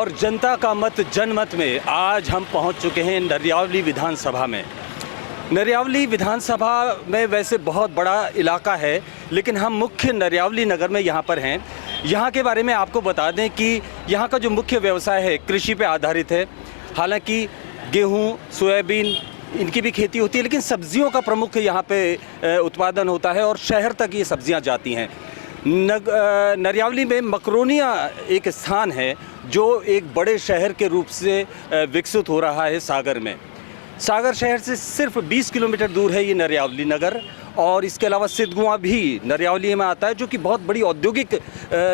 और जनता का मत जनमत में आज हम पहुंच चुके हैं नरियावली विधानसभा में। नरियावली विधानसभा में वैसे बहुत बड़ा इलाका है, लेकिन हम मुख्य नरियावली नगर में यहाँ पर हैं। यहाँ के बारे में आपको बता दें कि यहाँ का जो मुख्य व्यवसाय है कृषि पे आधारित है। हालांकि गेहूँ, सोयाबीन इनकी भी खेती होती है, लेकिन सब्जियों का प्रमुख यहाँ पे उत्पादन होता है और शहर तक ये सब्जियाँ जाती हैं। नरियावली में मकरोनिया एक स्थान है जो एक बड़े शहर के रूप से विकसित हो रहा है सागर में। सागर शहर से सिर्फ 20 किलोमीटर दूर है ये नरियावली नगर, और इसके अलावा सिद्धगुआ भी नरियावली में आता है, जो कि बहुत बड़ी औद्योगिक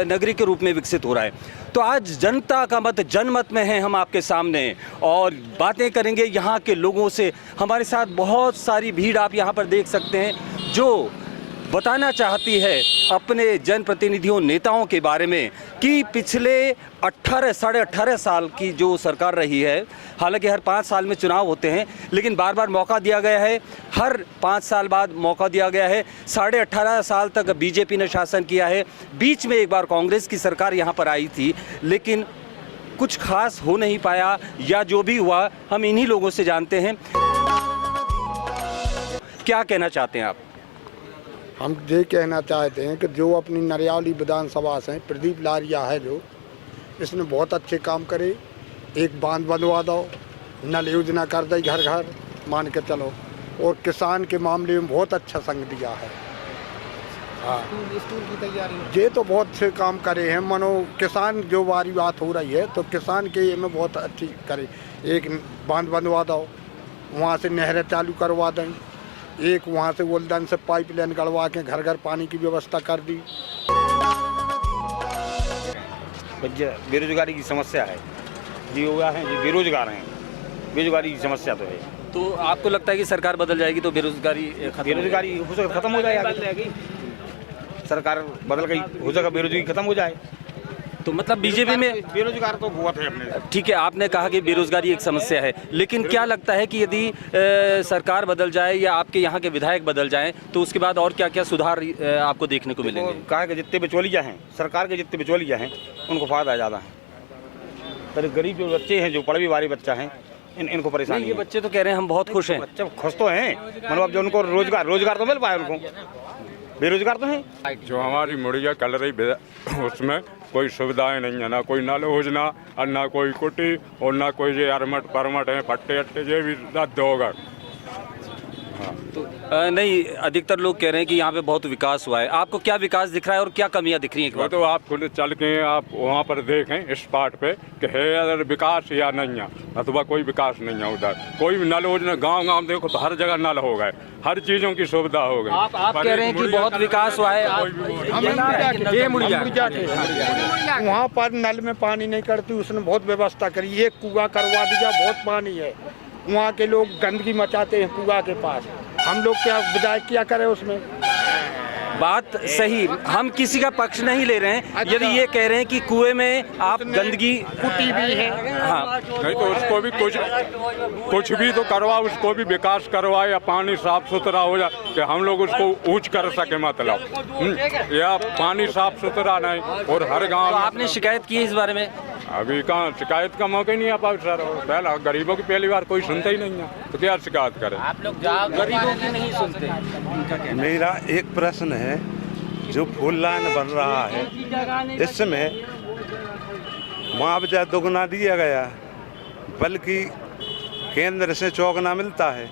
नगरी के रूप में विकसित हो रहा है। तो आज जनता का मत जनमत में है हम आपके सामने और बातें करेंगे यहाँ के लोगों से। हमारे साथ बहुत सारी भीड़ आप यहाँ पर देख सकते हैं जो बताना चाहती है अपने जनप्रतिनिधियों, नेताओं के बारे में कि पिछले साढ़े 18 साल की जो सरकार रही है, हालांकि हर 5 साल में चुनाव होते हैं, लेकिन बार बार मौका दिया गया है, हर 5 साल बाद मौका दिया गया है। 18.5 साल तक बीजेपी ने शासन किया है। बीच में एक बार कांग्रेस की सरकार यहाँ पर आई थी, लेकिन कुछ खास हो नहीं पाया, या जो भी हुआ हम इन्हीं लोगों से जानते हैं। क्या कहना चाहते हैं आप? हम ये कहना चाहते हैं कि जो अपनी नरियावली विधानसभा से प्रदीप लारिया है, जो इसने बहुत अच्छे काम करे। एक बांध बनवा दो, नल योजना कर दे घर घर, मान के चलो, और किसान के मामले में बहुत अच्छा संग दिया है। हाँ, स्कूल की तैयारी ये तो बहुत से काम करे हैं। मानो किसान जो वारी बात हो रही है, तो किसान के ये में बहुत अच्छी करे। एक बांध बनवा दो, वहाँ से नहरें चालू करवा दें, एक वहाँ से गोल्डन से पाइपलाइन गड़वा के घर घर पानी की व्यवस्था कर दी। बेरोजगारी की समस्या है, जो हुआ है जो बेरोजगार हैं, बेरोजगारी की समस्या तो है। तो आपको लगता है कि सरकार बदल जाएगी तो बेरोजगारी खत्म हो जाएगी? सरकार बदल गई, हो जाएगा, बेरोजगारी खत्म हो जाए। तो मतलब बीजेपी में बेरोजगार तो बहुत है अपने। ठीक है, आपने कहा कि बेरोजगारी एक समस्या है, लेकिन क्या लगता है कि यदि सरकार बदल जाए या आपके यहाँ के विधायक बदल जाएं तो उसके बाद और क्या क्या सुधार आपको देखने को मिलेंगे? कहा कि जितने बिचौलिया हैं, सरकार के जितने बिचौलिया हैं, उनको फायदा ज़्यादा है। पर गरीब जो बच्चे हैं, जो पढ़वी वाले बच्चा हैं, इनको परेशानी है। ये बच्चे तो कह रहे हैं हम बहुत खुश हैं। बच्चे खुश तो हैं, मतलब अब जो उनको रोजगार तो मिल पाए, उनको बेरोजगार तो हैं। जो हमारी मुड़िया चल रही उसमें कोई सुविधाएं नहीं है, ना कोई नल योजना और ना कोई कुटी, और ना कोई ये अरमट परमट है, फट्टे अट्टे ये भी रद्द होगा। हाँ। तो नहीं, अधिकतर लोग कह रहे हैं कि यहाँ पे बहुत विकास हुआ है। आपको क्या विकास दिख रहा है और क्या कमियाँ दिख रही हैं? वो तो आप खुद चल के आप वहाँ पर देखें इस पार्ट पे कि है अगर विकास या नहीं है, अथवा कोई विकास नहीं है उधर। कोई नल योजना गांव देखो तो हर जगह नल हो गए, हर चीज़ों की सुविधा हो गई। आप कह रहे हैं कि बहुत विकास हुआ है। वहाँ पर नल में पानी नहीं करती, उसने बहुत व्यवस्था करी, एक कुआं करवा दिया, बहुत पानी है। वहाँ के लोग गंदगी मचाते हैं कुआं के पास, हम लोग क्या विधायक क्या करें उसमें? बात सही, हम किसी का पक्ष नहीं ले रहे हैं। यदि ये कह रहे हैं कि कुएं में आप गंदगी कुटी भी है, हाँ, नहीं तो उसको भी कुछ भी तो करवा, उसको भी विकास करवाए या पानी साफ सुथरा हो जाए कि हम लोग उसको ऊंच कर सके। मतलब या पानी साफ सुथरा नहीं, और हर गांव तो आपने शिकायत की इस बारे में? अभी कहाँ शिकायत का मौका ही नहीं आ पाया सर। पहला गरीबों की पहली बार कोई सुनता ही नहीं है, तो क्या शिकायत करें? आप लोग गरीबों की नहीं सुनते। मेरा एक प्रश्न है, जो फुल लाइन बन रहा है इसमें मुआवजा दोगुना दिया गया, बल्कि केंद्र से चौगुना मिलता है,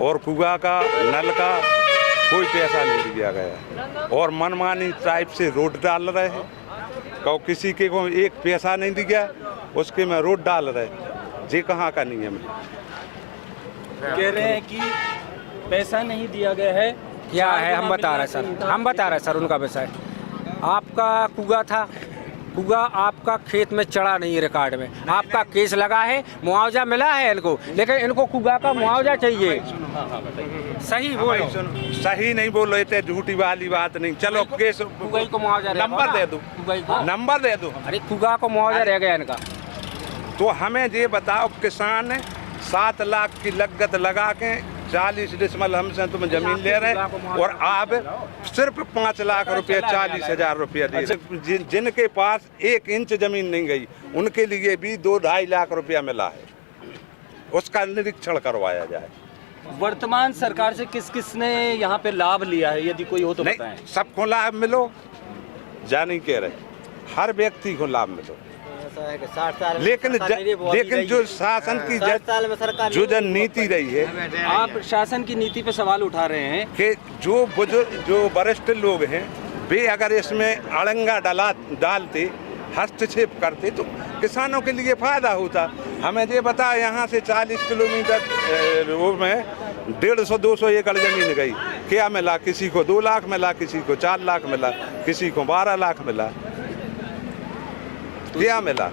और कुआं का नल का कोई पैसा नहीं दिया गया, और मनमानी टाइप से रोड डाल रहे हैं। तो किसी के को एक पैसा नहीं दिया, उसके में रोड डाल रहे, ये कहाँ का नियम है? कह रहे हैं कि पैसा नहीं दिया गया है। क्या है हम बता रहे सर, हम बता रहे सर उनका विषय। आपका कुआं था, कुआं आपका खेत में चढ़ा नहीं है, रिकॉर्ड में आपका केस लगा है, मुआवजा मिला है इनको, लेकिन इनको कुआं का मुआवजा चाहिए। सही बोलो, सही नहीं बोल रहे थे, झूठी वाली बात नहीं। चलो केस कुआं को मुआवजा नंबर दे दो, नंबर दे दो। अरे कुआं को मुआवजा रह गया इनका। तो हमें ये बताओ, किसान 7 लाख की लागत लगा के 40 डिसमल हमसे तुम जमीन ले रहे हैं और आप सिर्फ 5 लाख रुपए 40,000 रुपया दे रहे हैं। जिनके पास 1 इंच जमीन नहीं गई उनके लिए भी 2-2.5 लाख रुपया मिला है, उसका निरीक्षण करवाया जाए। वर्तमान सरकार से किस किस ने यहाँ पे लाभ लिया है, यदि कोई हो तो बताएं। नहीं, सबको लाभ मिलो, जा नहीं कह रहे, हर व्यक्ति को लाभ मिलो, लेकिन जो शासन की जो नीति रही है, आप शासन की नीति पे सवाल उठा रहे हैं कि जो बुजुर्ग जो वरिष्ठ लोग हैं वे अगर इसमें अड़ंगा डालते, हस्तक्षेप करते तो किसानों के लिए फायदा होता। हमें ये बता, यहाँ से 40 किलोमीटर वो में 150-200 एकड़ जमीन गई, क्या मिला? किसी को 2 लाख मिला, किसी को 4 लाख मिला, किसी को 12 लाख मिला, क्या मिला?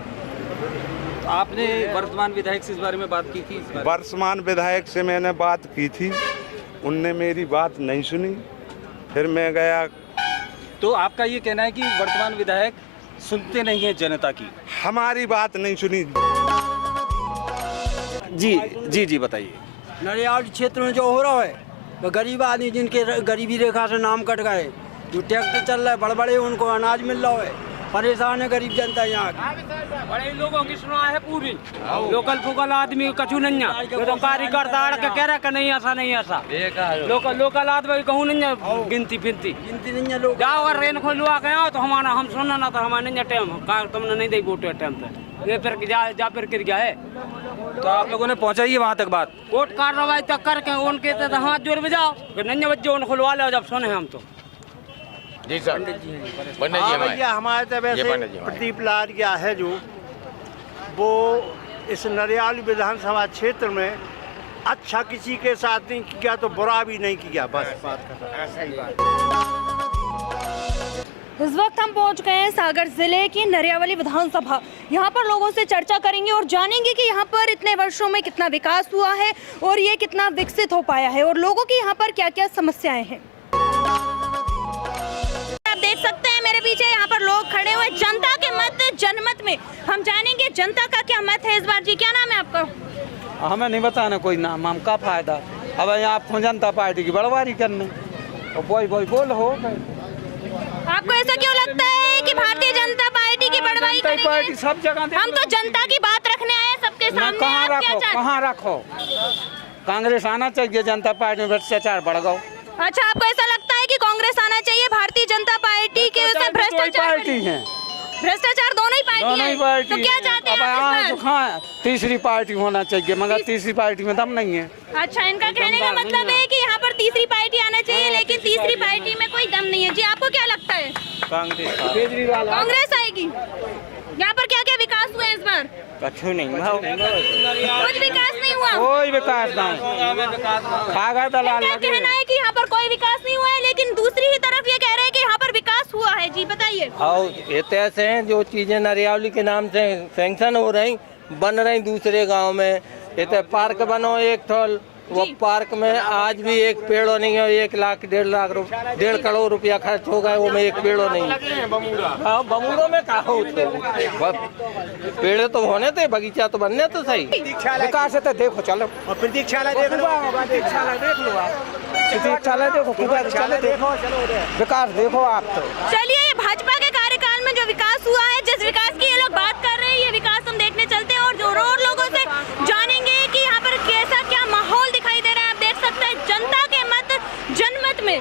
आपने वर्तमान विधायक से इस बारे में बात की थी? वर्तमान विधायक से मैंने बात की थी, उनने मेरी बात नहीं सुनी, फिर मैं गया। तो आपका ये कहना है कि वर्तमान विधायक सुनते नहीं है जनता की? हमारी बात नहीं सुनी। जी बताइए। नरियाल क्षेत्र में जो हो रहा है, वो गरीब आदमी जिनके गरीबी रेखा से नाम कट गए, जो ट्रैक्टर चल रहा है, बड़े बड़े उनको अनाज मिल रहा है, परेशान है गरीब जनता यहाँ की। बड़े लोगों की सुना है पूरी, लोकल फुकल आदमी कछु नहीं है, तो कार्यकर्ता आड़ के कह रहा कि नहीं ऐसा नहीं ऐसा, लोकल आदमी कहूँ नहीं है, गिनती नहीं है लोग। जाओ अगर रेन खोल लुआ गया तो हमारा हम सुनना ना, तो हमारा नहीं टाइम, तुमने नहीं दी वोट टाइम पे, ये फिर जा फिर गिर गया है। तो आप लोगों ने पहुंचाई है वहाँ तक बात? वोट कार्रवाई तक करके उनके तो हाथ जोड़ बजाओ, नहीं बच्चों उन खुलवा लो जब सुने हम तो। जी सर, भैया हमारे तो वैसे प्रदीप लारिया है जो वो इस नरियाली विधानसभा क्षेत्र में अच्छा किसी के साथ नहीं किया तो बुरा भी नहीं किया, बस बात कर। इस वक्त हम पहुंच गए हैं सागर जिले की नरियावली विधानसभा। यहाँ पर लोगों से चर्चा करेंगे और जानेंगे कि यहाँ पर इतने वर्षों में कितना विकास हुआ है और ये कितना विकसित हो पाया है और लोगों की यहाँ पर क्या क्या समस्याएं हैं। आप देख सकते हैं मेरे पीछे यहाँ पर लोग खड़े हुए, जनता के मत जनमत में हम जानेंगे जनता का क्या मत है इस बार। जी क्या नाम है आपका? हमें नहीं बताना कोई नाम, हम का फायदा। अब आपको जनता पार्टी की बड़वारी करने और बोल हो। आपको ऐसा क्यों लगता है कि भारतीय जनता पार्टी की बड़वाई करेंगे? सब जगह हम तो जनता की बात रखने आए हैं सबके सामने। कहाँ रखो? कांग्रेस आना चाहिए, जनता पार्टी में भ्रष्टाचार बढ़ गया। अच्छा, आपको ऐसा लगता है कि कांग्रेस आना चाहिए, भारतीय जनता पार्टी के भ्रष्टाचार है? भ्रष्टाचार दोनों ही पार्टी तो क्या चाहते हैं? तीसरी पार्टी होना चाहिए, मगर तीसरी पार्टी में दम नहीं है। अच्छा, इनका कहने का मतलब है कि यहाँ पर तीसरी पार्टी आना चाहिए, लेकिन तीसरी पार्टी में कोई दम नहीं है। जी आपको क्या लगता है? कांग्रेस आएगी। यहाँ पर क्या क्या विकास हुआ है इस बार? कुछ नहीं, कुछ विकास नहीं हुआ। कोई विकास नहीं। क्या कहना है कि यहाँ पर कोई विकास नहीं हुआ है, लेकिन दूसरी ही तरफ ये कह रहे हैं कि यहाँ पर विकास हुआ है। जी बताइए। ये तो ऐसे हैं जो चीजें नरियावली के नाम से सैंक्शन हो रही, बन रही दूसरे गांव में। ये तो पार्क बनो एक थोल, वो पार्क में आज भी एक पेड़ो नहीं है। 1 लाख 1.5 करोड़ रुपया खर्च हो गए, वो में एक पेड़ो नहीं। हाँ, बमूरों में कहा हो पेड़ तो होने थे, बगीचा तो बनने तो सही। विकास है तो देखो, चलो प्रतीक्षालय देख लो, विकास देखो आप तो। चलिए, ये भाजपा के कार्यकाल में जो विकास हुआ है, जिस विकास की ये लोग बात कर रहे हैं, ये विकास हम देखने चलते हैं और जो और लोगों से जानेंगे कि यहाँ पर कैसा क्या माहौल दिखाई दे रहा है। आप देख सकते हैं जनता के मत जनमत में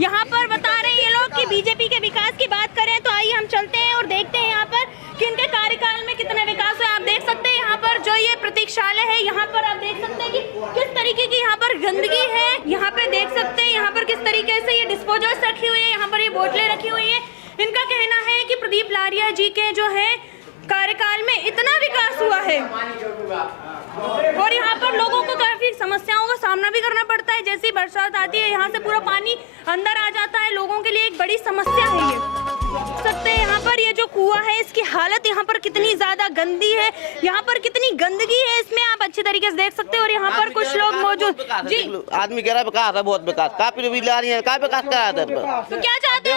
यहाँ पर बता रहे हैं ये लोग कि बीजेपी के विकास की बात करें। तो आइए हम चलते हैं और देखते हैं यहाँ पर कि इनके कार्यकाल में कितने विकास है। आप देख सकते हैं यहाँ पर जो ये प्रतीक्षालय है, यहाँ पर आप देख सकते हैं कि किस तरीके की यहाँ पर गंदगी है। यहाँ पे देख सकते हैं यहाँ पर किस तरीके से ये डिस्पोजल्स रखी हुई है, यहाँ पर ये बोतलें रखी हुई है। इनका कहना है कि प्रदीप लारिया जी के जो है कार्यकाल में इतना विकास हुआ है और यहाँ पर लोगों को काफी समस्याओं का सामना भी करना पड़ता है। जैसी बरसात आती है, यहाँ से पूरा पानी अंदर आ जाता है, लोगों के लिए एक बड़ी समस्या है ये। सकते हैं यहाँ पर ये जो कुआं है, इसकी हालत यहाँ पर कितनी ज्यादा गंदी है, यहाँ पर कितनी गंदगी है, इसमें आप अच्छे तरीके से देख सकते हैं। और यहाँ पर कुछ लोग मौजूद। जी, आदमी कह रहा है विकास है, बहुत विकास, काफी ला रही है, क्या विकास करा था? तो क्या चाहते हैं?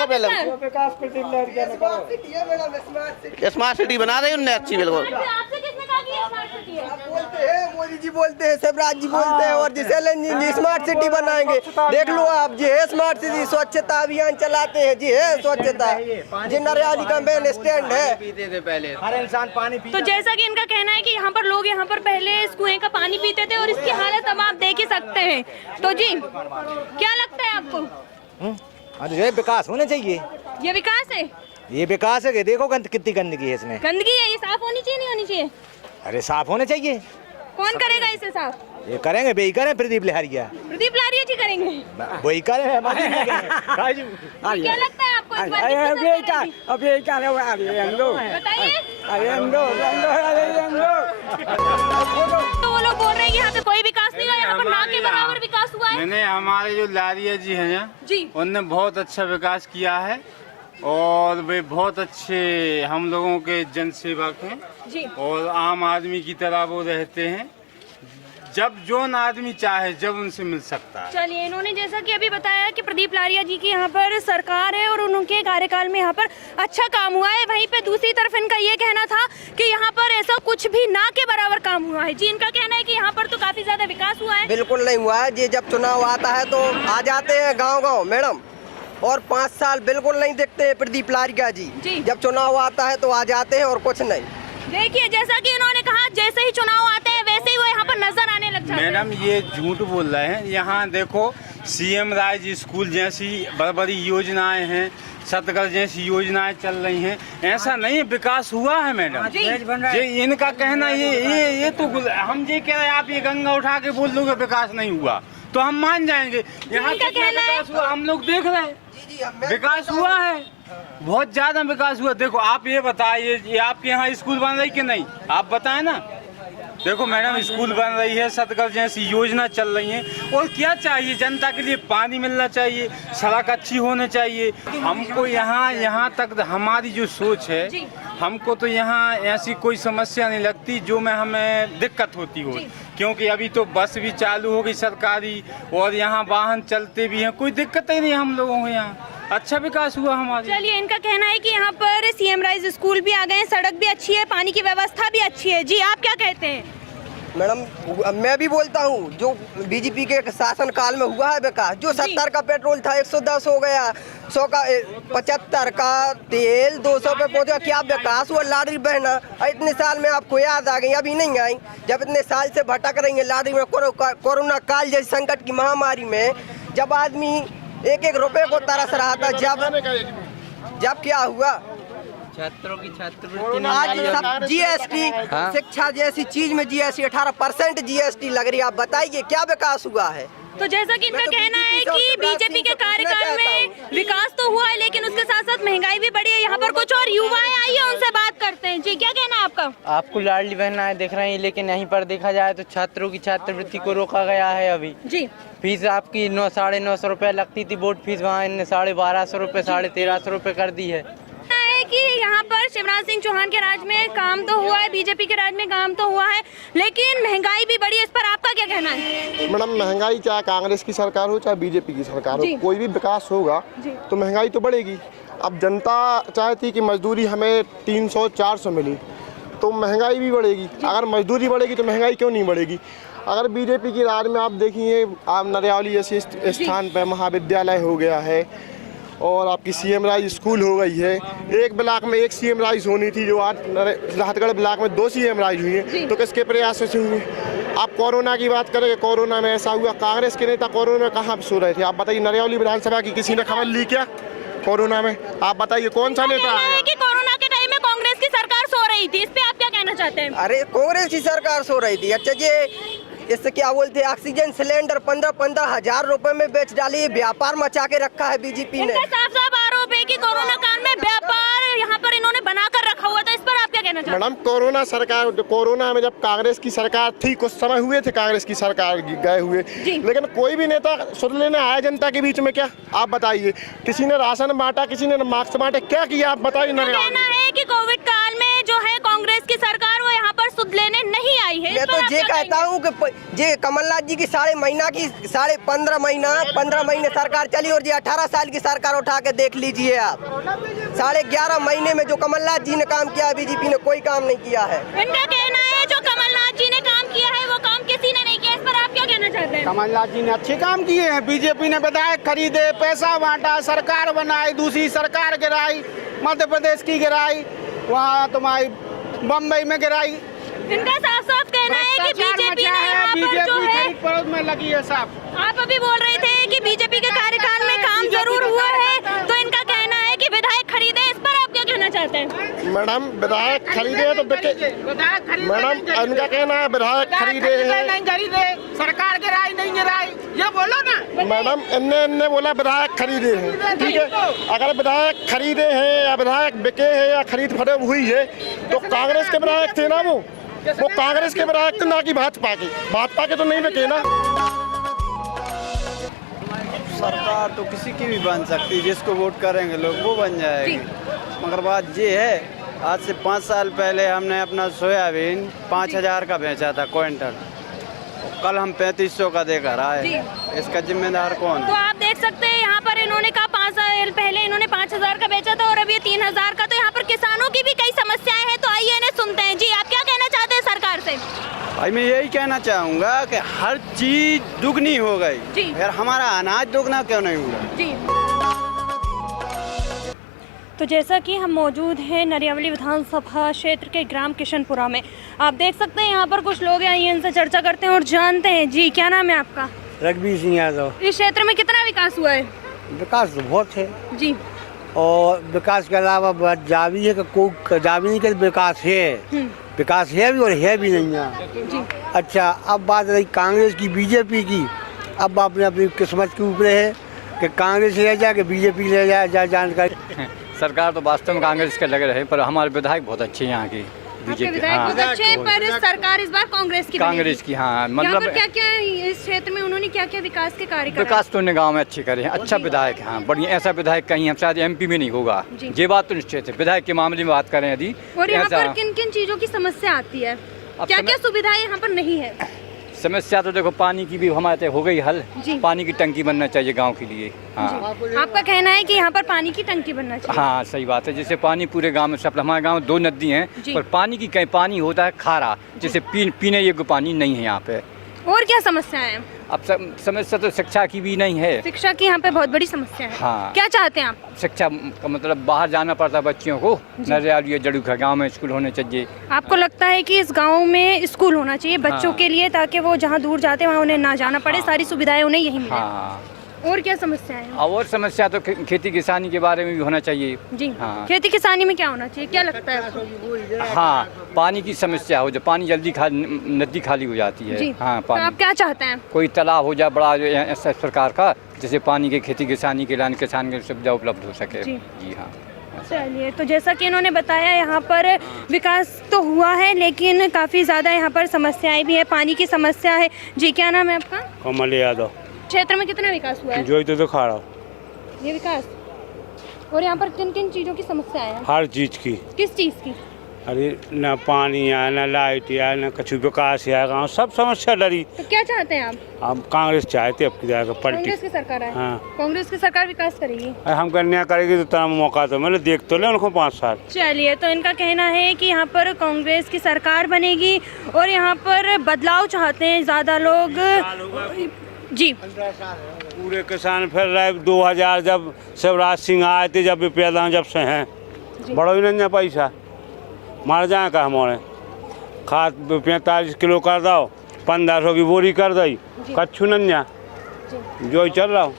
स्मार्ट सिटी बना रही है उनने अच्छी, बिल्कुल। आपसे किसने कहा लगी है स्मार्ट सिटी है? बोलते हैं मोदी जी बोलते हैं, शिवराज जी बोलते हैं और जी स्मार्ट सिटी बनाएंगे। देख लो आप जी है स्मार्ट सिटी, स्वच्छता अभियान चलाते हैं जी है स्वच्छता, जी नरियाली का मेन स्टैंड है। पहले हर इंसान पानी तो जैसा कि इनका कहना है कि यहाँ पर लोग यहाँ पर पहले इस कुएं का पानी पीते थे और इसकी हालत अब आप देख ही सकते हैं। तो जी क्या लगता है आपको? जो है विकास होना चाहिए। ये विकास है? ये विकास है कि देखो कितनी गंदगी है इसमें। गंदगी है, ये साफ होनी चाहिए नहीं होनी चाहिए? अरे साफ होने चाहिए। कौन करेगा इसे साफ? ये करेंगे वही करें, प्रदीप लहरिया। प्रदीप लारिया जी करेंगे? वही करें क्या लगता है आपको इस बार? तो वो लोग बोल रहे हैं कि यहाँ पे कोई विकास नहीं हुआ, यहाँ पर ना के बराबर विकास हुआ है। मैंने हमारे जो लारिया जी हैं जी, उनने बहुत अच्छा विकास किया है और वे बहुत अच्छे हम लोगों के जनसेवक हैं जी। और आम आदमी की तरह वो रहते हैं, जब जोन आदमी चाहे जब उनसे मिल सकता है। चलिए, इन्होंने जैसा कि अभी बताया कि प्रदीप लारिया जी की यहाँ पर सरकार है और उनके कार्यकाल में यहाँ पर अच्छा काम हुआ है। वहीं पे दूसरी तरफ इनका ये कहना था कि यहाँ पर ऐसा कुछ भी ना के बराबर काम हुआ है। जी, इनका कहना है कि यहाँ पर तो काफी ज्यादा विकास हुआ है। बिल्कुल नहीं हुआ है जी, जब चुनाव आता है तो आ जाते हैं गाँव मैडम, और 5 साल बिल्कुल नहीं देखते हैं प्रदीप लारिया जी। जब चुनाव आता है तो आ जाते हैं और कुछ नहीं। देखिए, जैसा कि इन्होंने कहा जैसे ही चुनाव आते हैं वैसे ही वो यहाँ पर नजर आने लग जाते हैं। मैडम ये झूठ बोल रहे हैं। यहाँ देखो सीएम राज स्कूल जैसी बड़ी बड़ी योजनाएं हैं, सतगढ़ जैसी योजनाएं चल रही हैं, ऐसा नहीं है विकास हुआ है मैडम। ये इनका कहना ये तो हम ये कह रहे हैं, आप ये गंगा उठा के बोल दोगे विकास नहीं हुआ तो हम मान जाएंगे। यहाँ कितना विकास हुआ हम लोग देख रहे हैं, विकास हुआ है, बहुत ज्यादा विकास हुआ। देखो आप ये बताइए, ये आपके यहाँ स्कूल बन रही कि नहीं, आप बताएं ना। देखो मैडम स्कूल बन रही है, सतगढ़ जैसी योजना चल रही है, और क्या चाहिए जनता के लिए? पानी मिलना चाहिए, सड़क अच्छी होनी चाहिए। हमको यहाँ तक हमारी जो सोच है, हमको तो यहाँ ऐसी कोई समस्या नहीं लगती जो में हमें दिक्कत होती हो, क्योंकि अभी तो बस भी चालू हो गई सरकारी और यहाँ वाहन चलते भी हैं, कोई दिक्कत ही नहीं हम लोगों को। यहाँ अच्छा विकास हुआ हमारे। चलिए, इनका कहना है कि यहाँ पर सीएम राइज स्कूल भी आ गए हैं, सड़क भी अच्छी है, पानी की व्यवस्था भी अच्छी है। जी, आप क्या कहते हैं? मैडम मैं भी बोलता हूँ, जो बीजेपी के शासन काल में हुआ है विकास, जो 70 का पेट्रोल था 110 हो गया, 100 का 75 का तेल 200 पे पहुँच गया। क्या विकास हुआ? लाडली बहना इतने साल में आपको याद आ गई, अभी नहीं आई, जब इतने साल से भटक रही है लाडली में। कोरोना काल जैसी संकट की महामारी में जब आदमी एक रुपए को तरस रहा था, जब क्या हुआ? छात्रों की छात्रवृत्ति आज सब जीएसटी, शिक्षा जैसी चीज में जीएसटी 18% जीएसटी लग रही है। आप बताइए क्या विकास हुआ है? तो जैसा कि इनका कहना है कि बीजेपी के कार्यकाल में विकास तो हुआ है, लेकिन उसके साथ साथ महंगाई भी बढ़ी है। यहाँ पर कुछ और युवाएं आई है, उनसे बात करते हैं। जी, क्या कहना है आपका? आपको लाडली बहना देख रहे हैं, लेकिन यहीं पर देखा जाए तो छात्रों की छात्रवृत्ति को रोका गया है अभी। जी, फीस आपकी 900-950 रुपए लगती थी बोर्ड फीस, वहाँ इनने 1250 रुपए 1350 रुपए कर दी है। कि यहाँ पर शिवराज सिंह चौहान के राज में काम तो हुआ है, बीजेपी के राज में काम तो हुआ है, लेकिन महंगाई भी बढ़ी है। इस पर आपका क्या कहना है? मैडम महंगाई चाहे कांग्रेस की सरकार हो चाहे बीजेपी की सरकार हो, कोई भी विकास होगा तो महंगाई तो बढ़ेगी। अब जनता चाहती कि मजदूरी हमें 300-400 मिली, तो महंगाई भी बढ़ेगी। अगर मजदूरी बढ़ेगी तो महंगाई क्यों नहीं बढ़ेगी? अगर बीजेपी की राज में आप देखिए, आप नरियावली जैसे स्थान पर महाविद्यालय हो गया है और आपकी सीएम राइज स्कूल हो गई है। एक ब्लॉक में एक सीएम राइज होनी थी, जो आज राहतगढ़ ब्लॉक में 2 सीएम राइज हुई है, तो किसके प्रयासों से हुई? आप कोरोना की बात करेंगे, कोरोना में ऐसा हुआ, कांग्रेस के नेता कोरोना में कहाँ सो रहे थे? आप बताइए, नरियावली विधानसभा की किसी ने खबर ली क्या कोरोना में? आप बताइए कौन सा नेता है? कि कोरोना के टाइम में कांग्रेस की सरकार सो रही थी, इस पे आप क्या कहना चाहते हैं? अरे कांग्रेस की सरकार सो रही थी। अच्छा, ये इससे क्या बोलते हैं, ऑक्सीजन सिलेंडर 15-15 हजार रुपए में बेच डाली, व्यापार मचा के रखा है बीजेपी ने। साफ आरोप है कि कोरोना काल में व्यापार यहाँ पर इन्होंने बनाकर रखा हुआ था। इस पर आप क्या कहना चाहते हैं? मैडम कोरोना सरकार, कोरोना में जब कांग्रेस की सरकार थी, कुछ समय हुए थे कांग्रेस की सरकार गए हुए, लेकिन कोई भी नेता सुन लेने आया जनता के बीच में क्या? आप बताइए, किसी ने राशन बांटा, किसी ने मास्क बांटे, क्या किया? आप बताइए। कहना है कि कोविड काल में जो है कांग्रेस की सरकार वो यहाँ पर सुध लेने नहीं आई है। मैं तो ये कहता हूँ कि ये कमलनाथ जी की 15 महीने सरकार चली, और ये 18 साल की सरकार उठा के देख लीजिए आप। 11.5 महीने में जो कमलनाथ जी ने काम किया, बीजेपी ने कोई काम नहीं किया है। इनका कहना है जो कहना चाहते हैं? कमलनाथ जी ने अच्छे काम किए हैं। बीजेपी ने विधायक खरीदे, पैसा बांटा, सरकार बनाई, दूसरी सरकार गिराई, मध्य प्रदेश की गिराई, वहाँ तुम्हारी बम्बई में गिराई। इनका साफ साफ कहना है कि बीजेपी ने यहाँ पर जो है खरीद फरोख्त में लगी है साहब। आप अभी बोल रहे थे कि बीजेपी के कार्यकाल में काम जरूर हुआ है, तो इनका कहना है कि विधायक खरीदे, इस पर आप क्या कहना चाहते हैं? मैडम विधायक खरीदे तो मैडम इनका कहना है विधायक खरीदे हैं, नहीं खरीदे, सरकार गिराई नहीं गिराई, ये बोलो ना। मैडम इनने बोला विधायक खरीदे हैं, ठीक है। अगर विधायक खरीदे हैं या विधायक बिके हैं या खरीद फरोख्त हुई है तो कांग्रेस के विधायक थे ना, वो कांग्रेस के विधायक थे ना कि भाजपा के तो नहीं बिके ना। सरकार तो किसी की भी बन सकती है, जिसको वोट करेंगे लोग वो बन जाएगी। मगर बात ये है, आज से 5 साल पहले हमने अपना सोयाबीन 5000 का बेचा था क्विंटल, कल हम 3500 का देकर आए। इसका जिम्मेदार कौन तो है? आप देख सकते हैं यहाँ पर इन्होंने कहा 5 साल पहले इन्होंने 5000 का बेचा था और अब ये 3000 का। तो यहाँ पर किसानों की भी कई समस्याएं हैं, तो आइए इन्हें सुनते हैं। जी, आप क्या कहना चाहते हैं सरकार से? भाई मैं यही कहना चाहूँगा कि हर चीज दुगनी हो गई, यार हमारा अनाज दुगना क्यों नहीं हुआ? जी। तो जैसा कि हम मौजूद हैं नरियावली विधानसभा क्षेत्र के ग्राम किशनपुरा में, आप देख सकते हैं यहाँ पर कुछ लोग हैं, आइए इनसे चर्चा करते हैं और जानते हैं। जी, क्या नाम है आपका? रघुवीर सिंह यादव। इस क्षेत्र में कितना विकास हुआ है? विकास तो बहुत है जी, और विकास के अलावा बात जावी है कि कोई जावी नहीं कि विकास है, विकास है भी और है भी नहीं है। जी। अच्छा, अब बात रही कांग्रेस की बीजेपी की, अब आपने अपनी किस्मत के ऊपर है कि कांग्रेस ले जाए कि बीजेपी ले जाए जानकारी। सरकार तो वास्तव में कांग्रेस के लगे रहे, पर हमारे विधायक बहुत अच्छे हैं यहाँ की बीजेपी। विधायक बहुत अच्छे हैं, पर सरकार इस बार कांग्रेस की कांग्रेस की। हाँ, मतलब क्या क्या इस क्षेत्र में उन्होंने क्या क्या विकास के कार्य करे? विकास तो उन्हें गाँव में अच्छे करे हैं, अच्छा विधायक है। हाँ, बढ़िया, ऐसा विधायक कहीं हम शायद एमपी में नहीं होगा, ये बात तो निश्चित है। विधायक के मामले में बात करें यदि, और यहाँ पर किन किन चीजों की समस्या आती है, क्या क्या सुविधाएं यहाँ पर नहीं है? समस्या तो देखो, पानी की भी हमारे हो गई हल, पानी की टंकी बनना चाहिए गांव के लिए। हाँ, आपका कहना है कि यहाँ पर पानी की टंकी बनना चाहिए? हाँ, सही बात है। जैसे पानी पूरे गांव में सब, हमारे गांव में 2 नदी हैं, पर पानी की कहीं पानी होता है खारा, जैसे पीने योग्य पानी नहीं है यहाँ पे। और क्या समस्या है? अब समस्या तो शिक्षा की भी नहीं है, शिक्षा की यहाँ पे बहुत बड़ी समस्या है। हाँ। क्या चाहते हैं आप? शिक्षा का मतलब बाहर जाना पड़ता है बच्चियों को, नरियावली जड़ूखा गांव में स्कूल होने चाहिए। आपको लगता है कि इस गांव में स्कूल होना चाहिए बच्चों के लिए, ताकि वो जहाँ दूर जाते हैं वहाँ उन्हें ना जाना पड़े, सारी सुविधाएं उन्हें यही मिले? हाँ। और क्या समस्या है? और समस्या तो खेती किसानी के बारे में भी होना चाहिए। जी। हाँ। खेती किसानी में क्या होना चाहिए, क्या लगता है आपको? हाँ, पानी की समस्या हो, जो पानी जल्दी नदी खाली हो जाती है। जी। हाँ, तो पानी आप क्या चाहते हैं? कोई तालाब हो जाए बड़ा, ऐसा सरकार का, जैसे पानी के खेती किसानी के लिए किसान की सुविधा उपलब्ध हो सके। जी। जी हाँ। चलिए, तो जैसा कि इन्होंने बताया, यहाँ पर विकास तो हुआ है लेकिन काफ़ी ज़्यादा यहाँ पर समस्याएं भी है, पानी की समस्या है। जी, क्या नाम है आपका? कमल यादव। क्षेत्र में कितना विकास हुआ है? जो तो खा रहा हूँ, ये विकास। और यहाँ पर किन किन चीज़ों की समस्या है? हर चीज़ की। किस चीज़ की? अरे न पानी है, न लाइट है, न कुछ विकास है, गाँव सब समस्या डरी। तो क्या चाहते हैं आप? हम कांग्रेस चाहते अब की पलटी। कांग्रेस की सरकार है? हाँ। कांग्रेस की सरकार विकास करेगी? हम कन्या करेगी तो तरह मौका तो मैंने देख तो ले उनको 5 साल। चलिए, तो इनका कहना है कि यहाँ पर कांग्रेस की सरकार बनेगी और यहाँ पर बदलाव चाहते हैं ज़्यादा लोग। जी। पूरे किसान फिर रहे 2000 जब शिवराज सिंह आए थे, जब भी पैदा जब से हैं, बड़ो ही नहीं पैसा मार जाए का हमारे खाद 45 किलो कर दो, 1500 की बोरी कर दी, कच्छू नन्या जो ही चल रहा हूँ।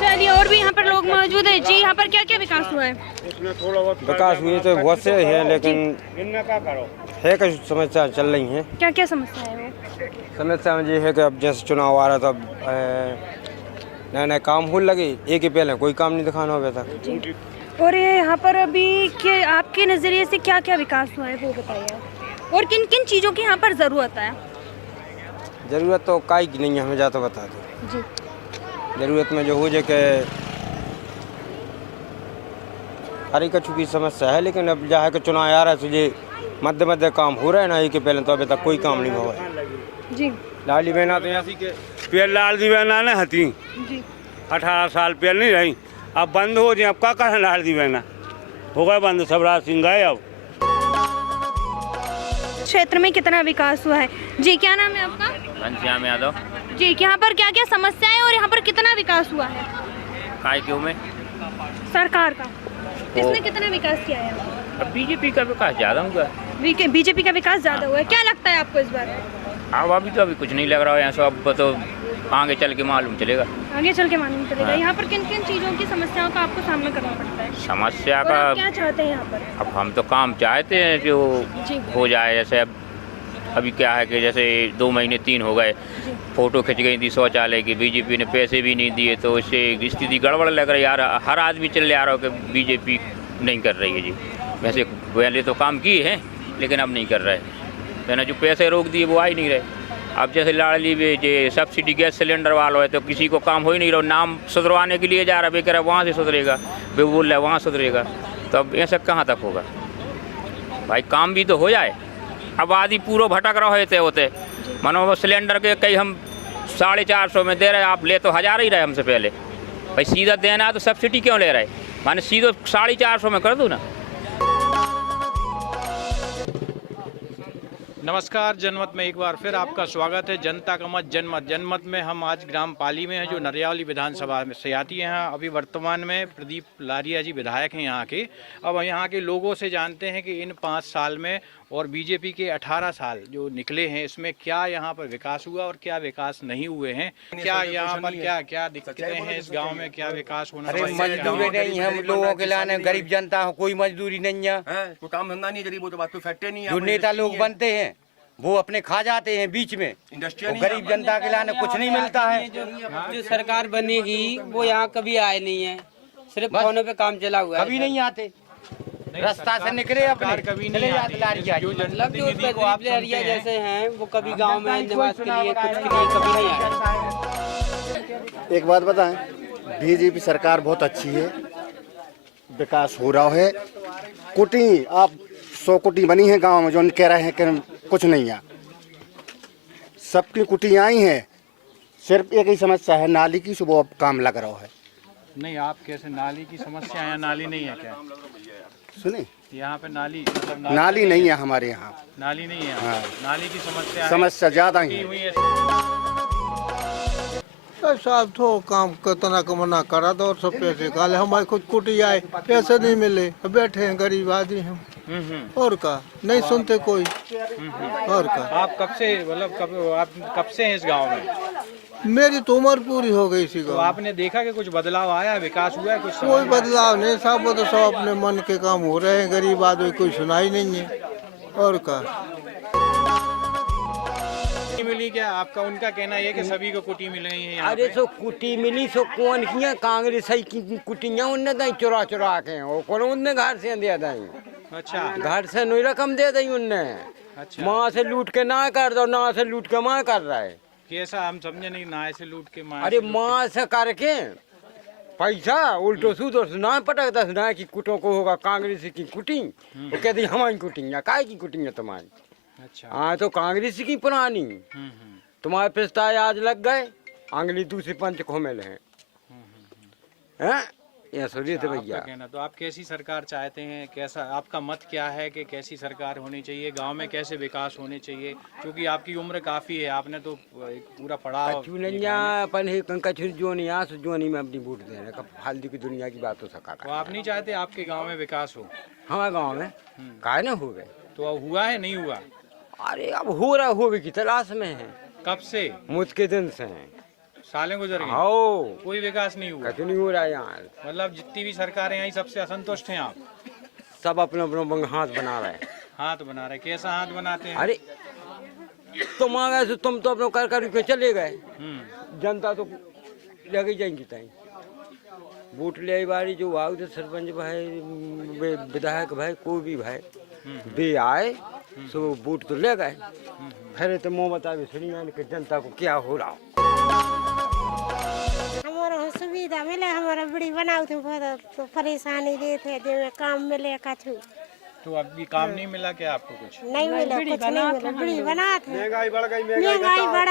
चलिए, और भी यहाँ पर लोग मौजूद हैं। जी, यहाँ पर क्या क्या विकास हुआ है? विकास हुए तो बहुत से है, लेकिन है कुछ समस्या चल रही है। क्या क्या समस्या है? समस्या में ये है कि अब जैसे चुनाव आ रहा था, अब नए नए काम हो लगे, एक ही पहले कोई काम नहीं दिखाना हो था। और ये यहाँ पर अभी के आपके नज़रिए से क्या क्या विकास हुआ है वो बताइए, और किन किन चीज़ों की यहाँ पर ज़रूरत है? ज़रूरत तो काई की नहीं है, हमें ज़्यादा बता दो। जी। ज़रूरत में जो हो जाए कि हरी कछू की समस्या है, लेकिन अब जहाँ के चुनाव आ रहा है तो ये मध्य काम हो रहा है ना, एक पहले तो अभी तक कोई काम नहीं हुआ है। जी। लाली बहना तो यहाँ के पेड़ लाल दी बहना न हती, 18 साल पेड़ नहीं रही, अब बंद हो जाए। अब क्या करें, लाल दी बहना हो गए बंद, शिवराज सिंह गए। अब क्षेत्र में कितना विकास हुआ है? जी, क्या नाम है आपका? घनश्याम यादव। जी, यहाँ पर क्या क्या समस्याएं और यहाँ पर कितना विकास हुआ है काय क्यों में सरकार का? किसने कितना विकास किया है? अब बीजेपी का विकास ज़्यादा हुआ है। बीजेपी का विकास ज्यादा हुआ है, क्या लगता है आपको इस बार? अब अभी तो कुछ नहीं लग रहा है यहाँ से, अब तो आगे चल के मालूम चलेगा। आगे चल के मालूम चलेगा। यहाँ पर किन किन चीज़ों की समस्याओं का आपको सामना करना पड़ता है? समस्या और का आप क्या चाहते हैं यहाँ पर? अब हम तो काम चाहते हैं जो जी। हो जाए। जैसे अब अभी क्या है कि जैसे 2 महीने 3 हो गए, फोटो खिंच गई थी शौचालय की, बीजेपी ने पैसे भी नहीं दिए, तो इससे स्थिति गड़बड़ लग रही है यार। हर आदमी चले आ रहा हो कि बीजेपी नहीं कर रही है जी। वैसे पहले तो काम किए हैं लेकिन अब नहीं कर रहे। मैंने जो पैसे रोक दिए वो आ ही नहीं रहे। अब जैसे लाड़ली में जो सब्सिडी गैस सिलेंडर वालों है तो किसी को काम हो ही नहीं रहा। नाम सुधरवाने के लिए जा रहा है, वे कह रहा है वहाँ से सुधरेगा, वे बोल रहा है वहाँ सुधरेगा, तो अब ऐसा कहाँ तक होगा भाई? काम भी तो हो जाए। अब आदि पूरा भटक रहे थे होते मानो वो सिलेंडर के कई हम 450 में दे रहे, आप ले तो 1000 ही रहे हमसे पहले। भाई सीधा देना है तो सब्सिडी क्यों ले रहे? माने सीधो 450 में कर दूँ ना। नमस्कार, जनमत में एक बार फिर आपका स्वागत है। जनता का मत जनमत। जनमत में हम आज ग्राम पाली में हैं जो नरियावली विधानसभा में से आती है। अभी वर्तमान में प्रदीप लारिया जी विधायक हैं यहाँ के। अब यहाँ के लोगों से जानते हैं कि इन 5 साल में और बीजेपी के 18 साल जो निकले हैं इसमें क्या यहाँ पर विकास हुआ और क्या विकास नहीं हुए हैं। क्या यहाँ पर क्या क्या दिक्कतें हैं इस गाँव में, क्या विकास होना चाहिए? मजदूरी नहीं है हम लोगों के लाने, गरीब जनता हो, कोई मजदूरी नहीं है, कोई काम धंधा नहीं, गरीबों तो बात तो फैक्ट्री नहीं है। जो नेता लोग बनते हैं वो अपने खा जाते हैं बीच में, तो गरीब जनता के लाने कुछ नहीं मिलता है। जो सरकार बनेगी वो यहाँ कभी आए नहीं है, सिर्फ फोनों पे काम चला हुआ है। कभी नहीं आते, रास्ता से निकले अपने कभी नहीं आते। जैसे हैं वो कभी गांव में निवास के लिए कुछ के लिए कभी नहीं आए। एक बात बताएं, बीजेपी सरकार बहुत अच्छी है, विकास हो रहा है। कुटी आप 100 कुटी बनी है गांव में, जो कह रहे हैं कि कुछ नहीं है, सबकी कुटी आई हैं। सिर्फ एक ही समस्या है नाली की, सुबह अब काम लग रहा है। नहीं, आप कैसे नाली की समस्या है? नाली नहीं है क्या? सुने यहाँ पे नाली मतलब नाली नहीं है हमारे यहाँ, नाली नहीं है। हाँ। नाली की समस्या ज़्यादा ही है। साहब तो काम कितना कमना करा दो और सब पैसे काले, हमारे खुद कुटी आए, पैसे नहीं मिले, बैठे हैं गरीब आदमी हम। और का नहीं सुनते कोई। और का आप कब से मतलब आप कब से हैं इस गांव में? मेरी तो उम्र पूरी हो गई इसी तो आपने देखा कि कुछ बदलाव आया, विकास हुआ है कुछ? कोई बदलाव नहीं साहब, वो तो सब अपने मन के काम हो रहे हैं, गरीब आदमी कोई सुनाई नहीं है। और का मिली क्या आपका? उनका कहना है कि सभी को कुटी मिल रही है। अरे सो कुटी मिली सो कौन किया? कांग्रेस की कुटियाँ उनने दी चुरा चुरा के, उनने घर से दे दी। अच्छा, घर से नहीं रकम दे दी उनने। अच्छा, माँ से लूट के ना कर दो, ना से लूट के माँ कर रहा है। कैसा? हम समझे नहीं। ना से लूट के माँ? अरे माँ से करके पैसा उल्टो सूदो ना पटक दस ना की कुटों को होगा कांग्रेस की कुटी, वो कहती हमारी कुटियाँ काय की कुटियाँ तुम्हारी। अच्छा, हाँ तो कांग्रेस की पुरानी, तुम्हारे पिस्ता आज लग गए, आंगली दूसरे पंच खोमेल हैं। ये सुनिए तो भैया कहना। तो आप कैसी सरकार चाहते हैं? कैसा आपका मत क्या है कि कैसी सरकार होनी चाहिए? गांव में कैसे विकास होने चाहिए? क्योंकि आपकी उम्र काफी है, आपने तो पूरा पढ़ा। जोनी में अपनी वोट दे रहे, फालतू की दुनिया की बात हो सका। तो आप नहीं चाहते आपके गाँव में विकास हो? हमारे गाँव में काहे ना हो गए। तो अब हुआ है नहीं हुआ? अरे अब हो रहा, होवे की तलाश में है। कब से? मुझके दिन से हैं, सालें गुजर गई। हाँ, कोई विकास नहीं हुआ? कुछ नहीं हो रहा है यहाँ। मतलब जितनी भी सरकारें आई सबसे असंतुष्ट हैं आप? सब अपने अपने हाथ बना रहे हैं। हाथ बना रहे? कैसा हाथ बनाते हैं? अरे तुम आ गए, तुम तो अपने कर के चले गए, जनता तो लगी जाएंगी ताई। वोट ले बारी जो आओ तो सरपंच भाई, विधायक भाई, कोई भी भाई वे आए सो वोट तो ले गए, फिर तो मुँह बतावे सुनिए कि जनता को क्या हो रहा। हमारा सुविधा मिले, हमारा बड़ी बनाओ थे, तो परेशानी देते थे, काम मिले कछु। तो अभी काम नहीं मिला क्या आपको? कुछ नहीं मिला, कुछ नहीं मिला। बड़ी बनाते, महंगाई बढ़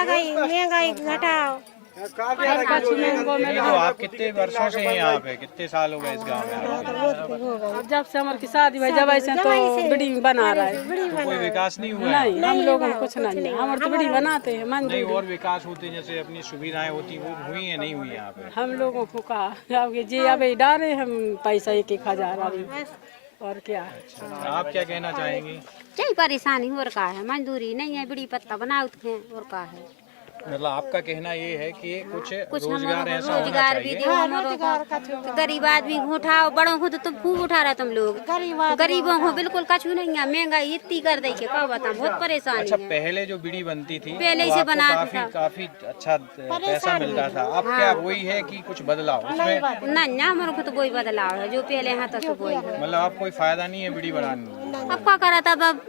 गई, महंगाई घटाओ, नहीं तो आप कितने वर्षों से हैं यहाँ पे, कितने साल हो गए इस गांव में? जब से हमारी शादी भाई जब ऐसे तो बिड़ी बना रहा है। कोई विकास नहीं हुआ? नहीं, हम लोगों को कुछ नहीं है, हमारे तो बिड़ी बनाते हैं नहीं, मंदिर। और विकास होते जैसे अपनी सुविधाएं होती वो हुई है नहीं हुई यहाँ पे? हम लोगों को कहा जी अभी डाले हम पैसा 1-1 हजार अभी, और क्या है। आप क्या कहना चाहेंगी? यही परेशानी हो रखा है, मजदूरी नहीं है, बिड़ी पत्ता बनाते हैं और का है। मतलब आपका कहना ये है कि कुछ रोजगार ऐसा होना रोजगार भी चाहिए। दो हमारों को। गरीब आदमी को उठाओ, बड़ों को तो तुम खूब उठा रहा तुम लोग, गरीबों को बिल्कुल कछु नहीं है। महंगाई इतनी कर दी के कब बताऊं, बहुत परेशानी अच्छा, है। पहले जो बीड़ी बनती थी पहले तो से आपको बनाते काफी अच्छा पैसा मिलता था। अब क्या वही है कि कुछ बदलाव उसमें? नहीं हमारे को तो कोई बदलाव है, जो पहले है तो वही है। मतलब आप कोई फायदा नहीं है बीड़ी बनाने में? अब क्या करा था, अब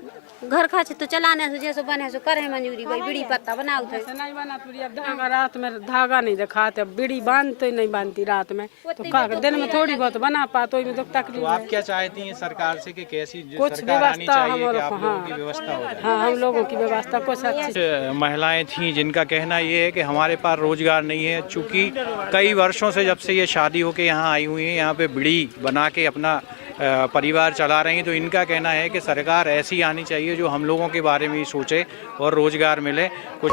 घर खर्च तो चलाने से जैसे बने सो करे मंजूरी भाई, बीड़ी पत्ता बनाओ थे। नहीं बना अब धागा रात में धागा नहीं दिखाते, अब बीड़ी बांधते नहीं बांधती रात में, तो क्या दिन में थोड़ी बहुत बना पाते में तो तकलीफ। तो आप क्या चाहती हैं सरकार से कि कैसी कुछ सरकार आनी व्यवस्था चाहिए कि हमारे आप को, लोगों की व्यवस्था हो जाए? हाँ हम लोगों की व्यवस्था कुछ अच्छी। महिलाएं थीं जिनका कहना ये है कि हमारे पास रोजगार नहीं है, चूँकि कई वर्षों से जब से ये शादी होके यहाँ आई हुई है, यहाँ पे बीड़ी बना के अपना परिवार चला रही हैं, तो इनका कहना है कि सरकार ऐसी आनी चाहिए जो हम लोगों के बारे में ही सोचे और रोजगार मिले। कुछ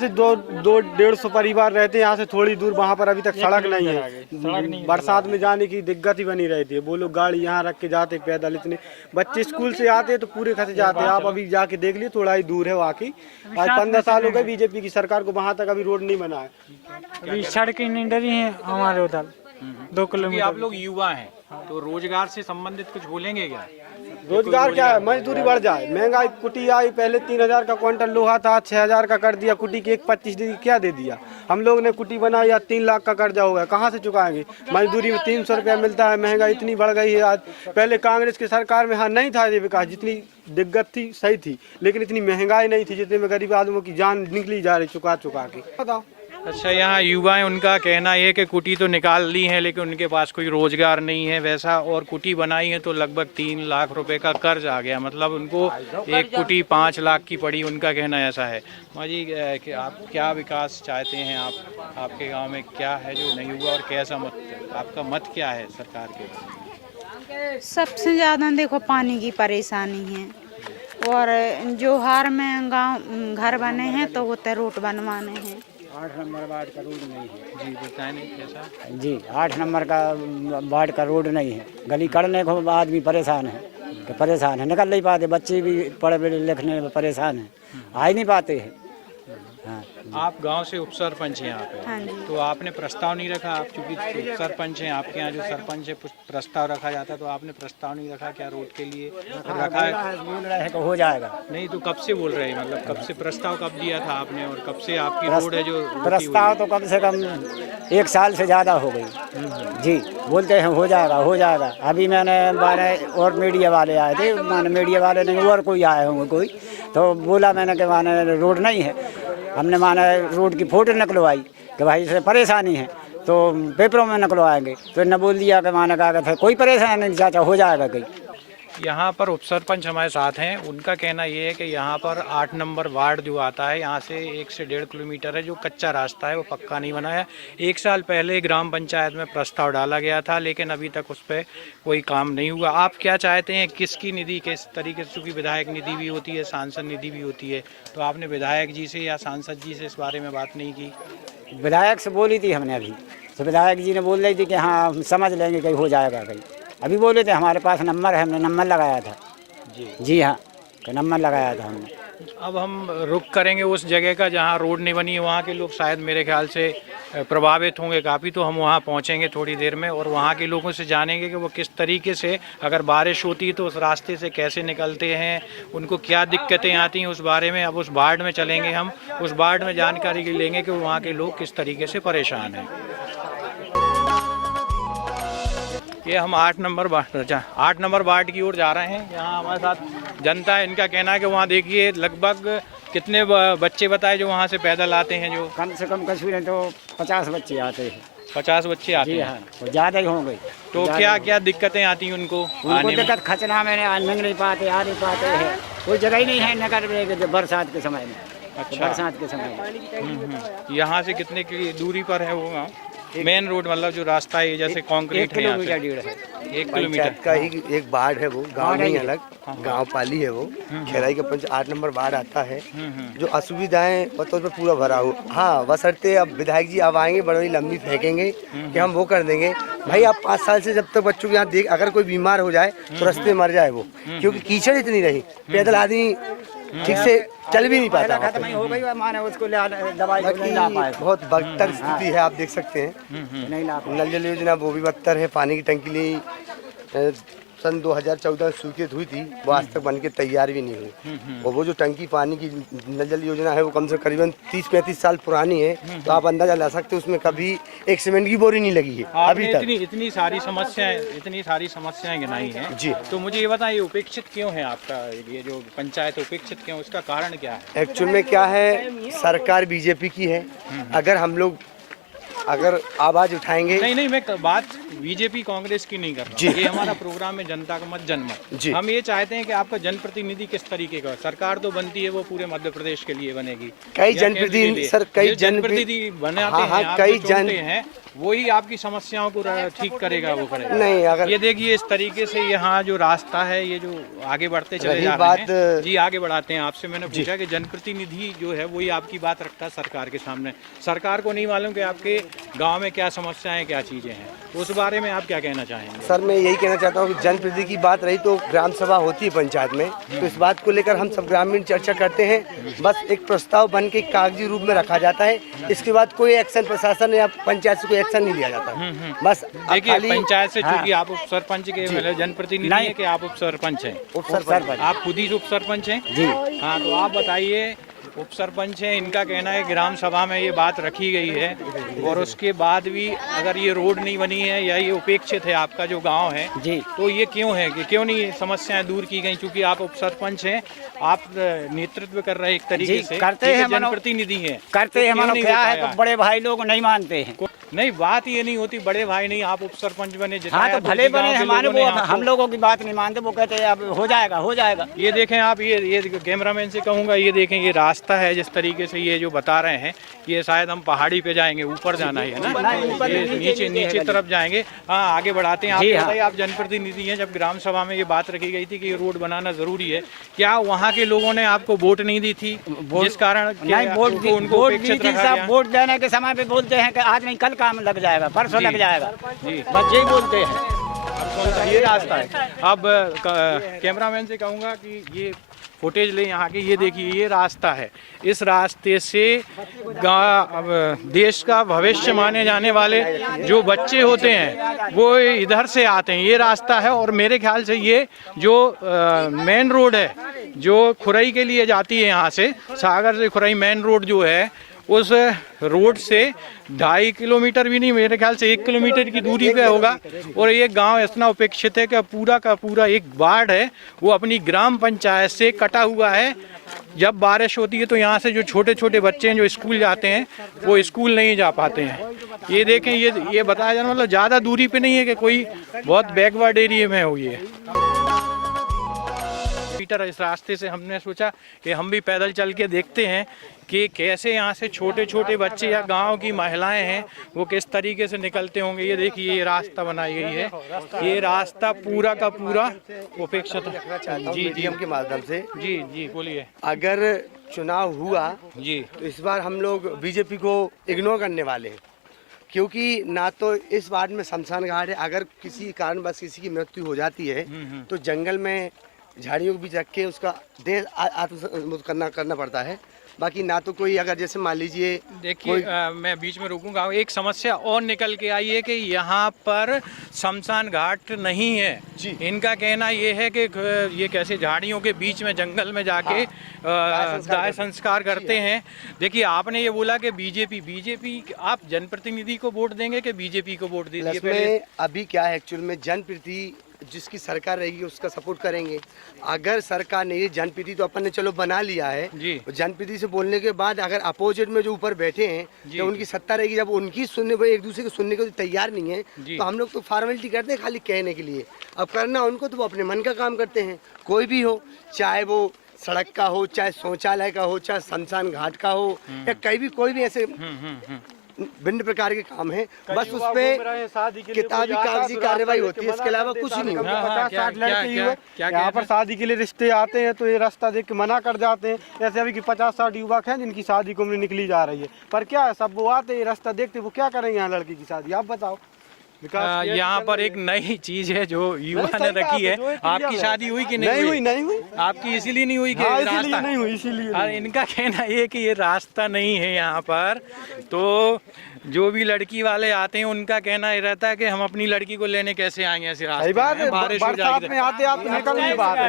200-150 परिवार रहते हैं यहाँ से थोड़ी दूर, वहाँ पर अभी तक सड़क नहीं है। बरसात में जाने की दिक्कत ही बनी रहती है। वो लोग गाड़ी यहाँ रख के जाते पैदल, इतने बच्चे स्कूल से आते हैं तो पूरे खसे जाते हैं। आप अभी जाके देख लिए, थोड़ा ही दूर है वाकई। आज 15 साल हो गए बीजेपी की सरकार को, वहाँ तक अभी रोड नहीं बना है। अभी सड़कें नहीं डरी हैं हमारे उधर 2 किलोमीटर। आप लोग युवा हैं तो रोजगार से संबंधित कुछ बोलेंगे क्या? रोजगार क्या है, मजदूरी बढ़ जाए, महंगाई कुटी आई, पहले 3000 का क्विंटल लोहा था, 6000 का कर दिया, कुटी की 1.25 क्या दे दिया। हम लोग ने कुटी बनाई, या 3 लाख का कर्जा हो गया, कहाँ से चुकाएंगे? मजदूरी में 300 रुपया मिलता है, महंगाई इतनी बढ़ गई है आज। पहले कांग्रेस की सरकार में हाँ नहीं था ये विकास, जितनी दिक्कत थी सही थी, लेकिन इतनी महंगाई नहीं थी जितने में गरीब आदमियों की जान निकली जा रही चुका के। बताओ। अच्छा, यहाँ युवा है, उनका कहना है कि कुटी तो निकाल ली है लेकिन उनके पास कोई रोजगार नहीं है वैसा, और कुटी बनाई है तो लगभग 3 लाख रुपए का कर्ज आ गया, मतलब उनको एक कुटी 5 लाख की पड़ी। उनका कहना ऐसा है। माँ जी, कि आप क्या विकास चाहते हैं? आपके गांव में क्या है जो नहीं हुआ और कैसा मत, आपका मत क्या है सरकार के? सबसे ज़्यादा देखो पानी की परेशानी है, और जो हार में गांव घर बने हैं तो वो रोड बनवाने हैं। 8 नंबर वार्ड का रोड नहीं है जी, बताएं नहीं कैसा? जी, 8 नंबर का वार्ड का रोड नहीं है। गली करने को आदमी परेशान है, निकल नहीं पाते, बच्चे भी पढ़े लिखने में परेशान हैं, आ ही नहीं पाते हैं। हाँ। आप गांव से उपसरपंच हैं यहाँ पे, हाँ जी। तो आपने प्रस्ताव नहीं रखा? आप चूंकि उपसरपंच हैं, आपके यहाँ जो सरपंच है प्रस्ताव रखा जाता है, तो आपने प्रस्ताव नहीं रखा क्या रोड के लिए? रखा है, बोल रहे हैं कि हो जाएगा। नहीं तो कब से बोल रहे हैं, मतलब कब से प्रस्ताव कब दिया था आपने, और कब से आपकी रोड है जो प्रस्ताव तो कम से कम 1 साल से ज़्यादा हो गई जी। बोलते हैं हो जाएगा। अभी मैंने और मीडिया वाले आए थे, मीडिया वाले नहीं और कोई आए होंगे कोई, तो बोला मैंने कि रोड नहीं है। हमने रोड की फोटो निकलवाई कि भाई इससे परेशानी है, तो पेपरों में निकलवाएंगे, तो इन्होंने बोल दिया कि कहा था कोई परेशानी नहीं चाचा, हो जाएगा कहीं। यहाँ पर उपसरपंच हमारे साथ हैं, उनका कहना ये है कि यहाँ पर 8 नंबर वार्ड जो आता है, यहाँ से 1 से 1.5 किलोमीटर है जो कच्चा रास्ता है, वो पक्का नहीं बना है। 1 साल पहले ग्राम पंचायत में प्रस्ताव डाला गया था, लेकिन अभी तक उस पर कोई काम नहीं हुआ। आप क्या चाहते हैं, किसकी निधि किस तरीके से, चूँकि विधायक निधि भी होती है, सांसद निधि भी होती है, तो आपने विधायक जी से या सांसद जी से इस बारे में बात नहीं की? विधायक से बोली थी हमने अभी, तो विधायक जी ने बोल रही थी कि हाँ हम समझ लेंगे, कहीं हो जाएगा कहीं। अभी बोले थे हमारे पास नंबर है, हमने नंबर लगाया था जी हाँ, नंबर लगाया था हमने। अब हम रुक करेंगे उस जगह का जहाँ रोड नहीं बनी है, वहाँ के लोग शायद मेरे ख्याल से प्रभावित होंगे काफ़ी, तो हम वहाँ पहुँचेंगे थोड़ी देर में और वहाँ के लोगों से जानेंगे कि वो किस तरीके से, अगर बारिश होती तो उस रास्ते से कैसे निकलते हैं, उनको क्या दिक्कतें आती हैं उस बारे में। अब उस वार्ड में चलेंगे हम, उस वार्ड में जानकारी लेंगे कि वहाँ के लोग किस तरीके से परेशान हैं। ये हम 8 नंबर वार्ड की ओर जा रहे हैं। यहाँ हमारे साथ जनता है, इनका कहना है कि वहाँ देखिए लगभग कितने बच्चे बताए जो वहाँ से पैदल आते हैं, जो कम से कम कश्मीर है तो 50 बच्चे आते हैं। 50 बच्चे आते हैं? हाँ, ज़्यादा ही होंगे। तो क्या दिक्कतें आती हैं उनको आने में? दिक्कत खचना में निकल नहीं पाते, आ नहीं पाते हैं, कोई जगह ही नहीं है निकल बरसात के समय में। अच्छा। बरसात के समय। यहाँ से कितने की दूरी पर है वो गाँव? मेन रोड मतलब जो रास्ता है जैसे कंक्रीट है यहाँ से? 1 किलोमीटर पंचायत का ही एक वार्ड है वो, गांव नहीं अलग, गांव पाली है वो। खेराई का 8 नंबर वार्ड आता है। जो असुविधाएं बतौर पे पूरा भरा हो। हाँ, बशर्ते अब विधायक जी अब आएंगे, बड़ी लंबी फेंकेंगे कि हम वो कर देंगे। भाई आप 5 साल से जब तक बच्चों के यहाँ देख, अगर कोई बीमार हो जाए तो रास्ते में मर जाए वो, क्योंकि कीचड़ इतनी रही, पैदल आदमी ठीक से चल भी नहीं पाता। बहुत बदतर स्थिति है, आप देख सकते हैं। नल जल योजना वो भी बदतर है। पानी की टंकी ली सन 2014 में स्वीकृत हुई थी, वो आज तक बन के तैयार भी नहीं हुई। और वो जो टंकी पानी की नल जल योजना है वो कम से करीबन 30-35 साल पुरानी है। तो आप अंदाजा ला सकते हैं उसमें कभी एक सीमेंट की बोरी नहीं लगी है अभी तक। इतनी सारी समस्याएं गिनाई हैं जी। तो मुझे ये बताइए, उपेक्षित क्यों है आपका ये जो पंचायत उपेक्षित क्यों, उसका कारण क्या है? एक्चुअल में क्या है, सरकार बीजेपी की है। अगर हम लोग आवाज उठाएंगे, नहीं मैं बात बीजेपी कांग्रेस की नहीं कर रहा। ये हमारा प्रोग्राम है जनता का मत जनमत। हम ये चाहते हैं कि आपका जनप्रतिनिधि किस तरीके का, सरकार तो बनती है वो पूरे मध्य प्रदेश के लिए बनेगी, कई जनप्रतिनिधि सर, कई जनप्रतिनिधि बनाते हैं, कई जन हैं, वही आपकी समस्याओं को ठीक करेगा, वो करेगा। नहीं, अगर ये देखिए इस तरीके से यहाँ जो रास्ता है, ये जो आगे बढ़ते चले जा रहे हैं जी, आगे बढ़ाते हैं। आपसे मैंने पूछा कि जनप्रतिनिधि जो है वही आपकी बात रखता है सरकार के सामने। सरकार को नहीं मालूम कि आपके गांव में क्या समस्याएं, क्या चीजें हैं, उस बारे में आप क्या कहना चाहेंगे? सर मैं यही कहना चाहता हूँ कि जनप्रतिनिधि की बात रही तो ग्राम सभा होती है पंचायत में, तो इस बात को लेकर हम सब ग्रामीण चर्चा करते हैं। बस एक प्रस्ताव बन के कागजी रूप में रखा जाता है, इसके बाद कोई एक्शन प्रशासन या पंचायत से कोई एक्शन नहीं लिया जाता। बस देखिए पंचायत से, चूंकि आप उप सरपंच के जनप्रतिनिधि है कि आप उप सरपंच हैं? उप सरपंच। आप खुद ही उप सरपंच हैं जी? हाँ, तो आप बताइए, उप सरपंच हैं, इनका कहना है ग्राम सभा में ये बात रखी गई है और उसके बाद भी अगर ये रोड नहीं बनी है या ये उपेक्षित है आपका जो गांव है जी, तो ये क्यों है कि क्यों नहीं समस्याएं दूर की गई? क्योंकि आप उप सरपंच हैं, आप नेतृत्व कर रहे हैं एक तरीके से, करते हैं, जनप्रतिनिधि हैं, करते हैं, क्या है तो बड़े भाई लोग नहीं मानते हैं। नहीं, बात ये नहीं होती, बड़े भाई नहीं, आप उप सरपंच बने, हाँ तो भले बने, हमारे वो हम लोगों की बात नहीं मानते, वो कहते हैं अब हो जाएगा हो जाएगा। ये देखें आप, ये कैमरामैन से कहूँगा, ये देखें ये रास्ता है जिस तरीके से ये जो बता रहे हैं, ये शायद हम पहाड़ी पे जाएंगे, ऊपर जाना है ना, ये नीचे तरफ जाएंगे। हाँ, आगे बढ़ाते हैं। आप बताइए, आप जनप्रतिनिधि हैं, जब ग्राम सभा में ये बात रखी गई थी कि ये रोड बनाना जरूरी है, क्या वहाँ के लोगों ने आपको वोट नहीं दी थी जिस कारण वोट देने के समय पे बोलते हैं कि आज नहीं कल काम लग जाएगा, परसों लग जाएगा जी, बस यही बोलते हैं। ये रास्ता है। अब कैमरामैन से कहूँगा कि ये फुटेज ले यहाँ की, ये देखिए ये रास्ता है, इस रास्ते से देश का भविष्य माने जाने वाले जो बच्चे होते हैं वो इधर से आते हैं, ये रास्ता है। और मेरे ख्याल से ये जो मेन रोड है जो खुरई के लिए जाती है, यहाँ से सागर से खुरई मेन रोड जो है, उस रोड से 2.5 किलोमीटर भी नहीं, मेरे ख्याल से 1 किलोमीटर की दूरी पे होगा। और ये गांव इतना उपेक्षित है कि पूरा का पूरा एक वार्ड है वो अपनी ग्राम पंचायत से कटा हुआ है। जब बारिश होती है तो यहाँ से जो छोटे छोटे बच्चे हैं जो स्कूल जाते हैं वो स्कूल नहीं जा पाते हैं। ये देखें, ये बताया जाना मतलब ज़्यादा दूरी पे नहीं है कि कोई बहुत बैकवर्ड एरिया में हो। ये मीटर इस रास्ते से हमने सोचा कि हम भी पैदल चल के देखते हैं कि कैसे यहाँ से छोटे छोटे बच्चे या गांव की महिलाएं हैं वो किस तरीके से निकलते होंगे। ये देखिए ये रास्ता बनाई गई है, ये रास्ता पूरा का पूरा उपेक्षित जी के माध्यम से। जी बोलिए। अगर चुनाव हुआ जी तो इस बार हम लोग बीजेपी को इग्नोर करने वाले हैं, क्योंकि ना तो इस वार्ड में शमशान घाट है, अगर किसी कारणवश किसी की मृत्यु हो जाती है तो जंगल में झाड़ियों के बीच रख के उसका देह आत्मसमर्पण करना पड़ता है। बाकी ना तो कोई, अगर जैसे मान लीजिए, देखिए मैं बीच में रुकूंगा, एक समस्या और निकल के आई है कि यहाँ पर शमशान घाट नहीं है जी। इनका कहना ये है कि ये कैसे झाड़ियों के बीच में जंगल में जाके दाह संस्कार करते हैं। देखिए आपने ये बोला कि बीजेपी, आप जनप्रतिनिधि को वोट देंगे कि बीजेपी को वोट दीजिए? अभी क्या है, एक्चुअल में जनप्रतिनिधि जिसकी सरकार रहेगी उसका सपोर्ट करेंगे। अगर सरकार ने ये जनप्रतिनिधि तो अपन ने चलो बना लिया है, जनप्रतिनिधि से बोलने के बाद अगर अपोजिट में जो ऊपर बैठे हैं तो उनकी सत्ता रहेगी, जब उनकी सुनने पर एक दूसरे को सुनने को तैयार नहीं है तो हम लोग तो फॉर्मेलिटी करते हैं खाली कहने के लिए। अब करना उनको तो वो अपने मन का काम करते हैं, कोई भी हो, चाहे वो सड़क का हो, चाहे शौचालय का हो, चाहे शमशान घाट का हो, या कहीं भी कोई भी ऐसे भिन्न प्रकार के काम है, बस उस पे किताबी कागजी कार्रवाई होती है, इसके अलावा कुछ नहीं होता। 50-60 लड़के युवक यहाँ पर शादी के लिए रिश्ते आते हैं तो ये रास्ता देख के मना कर जाते हैं। ऐसे अभी कि 50-60 युवक हैं जिनकी शादी को निकली जा रही है, पर क्या है, सब वो आते हैं रास्ता देखते, वो क्या करेंगे यहाँ लड़की की शादी, आप बताओ। यहाँ पर एक नई चीज है जो युवा ने रखी है। आपकी शादी हुई कि नहीं हुई? नहीं हुई। आपकी इसीलिए नहीं हुई कि रास्ता नहीं हुई, इसीलिए। इनका कहना ये कि ये रास्ता नहीं है यहाँ पर, तो जो भी लड़की वाले आते हैं उनका कहना ये रहता है कि हम अपनी लड़की को लेने कैसे आएंगे ऐसे रास्ते में, बारिश हो जाएगी में आते आप निकल नहीं पाते,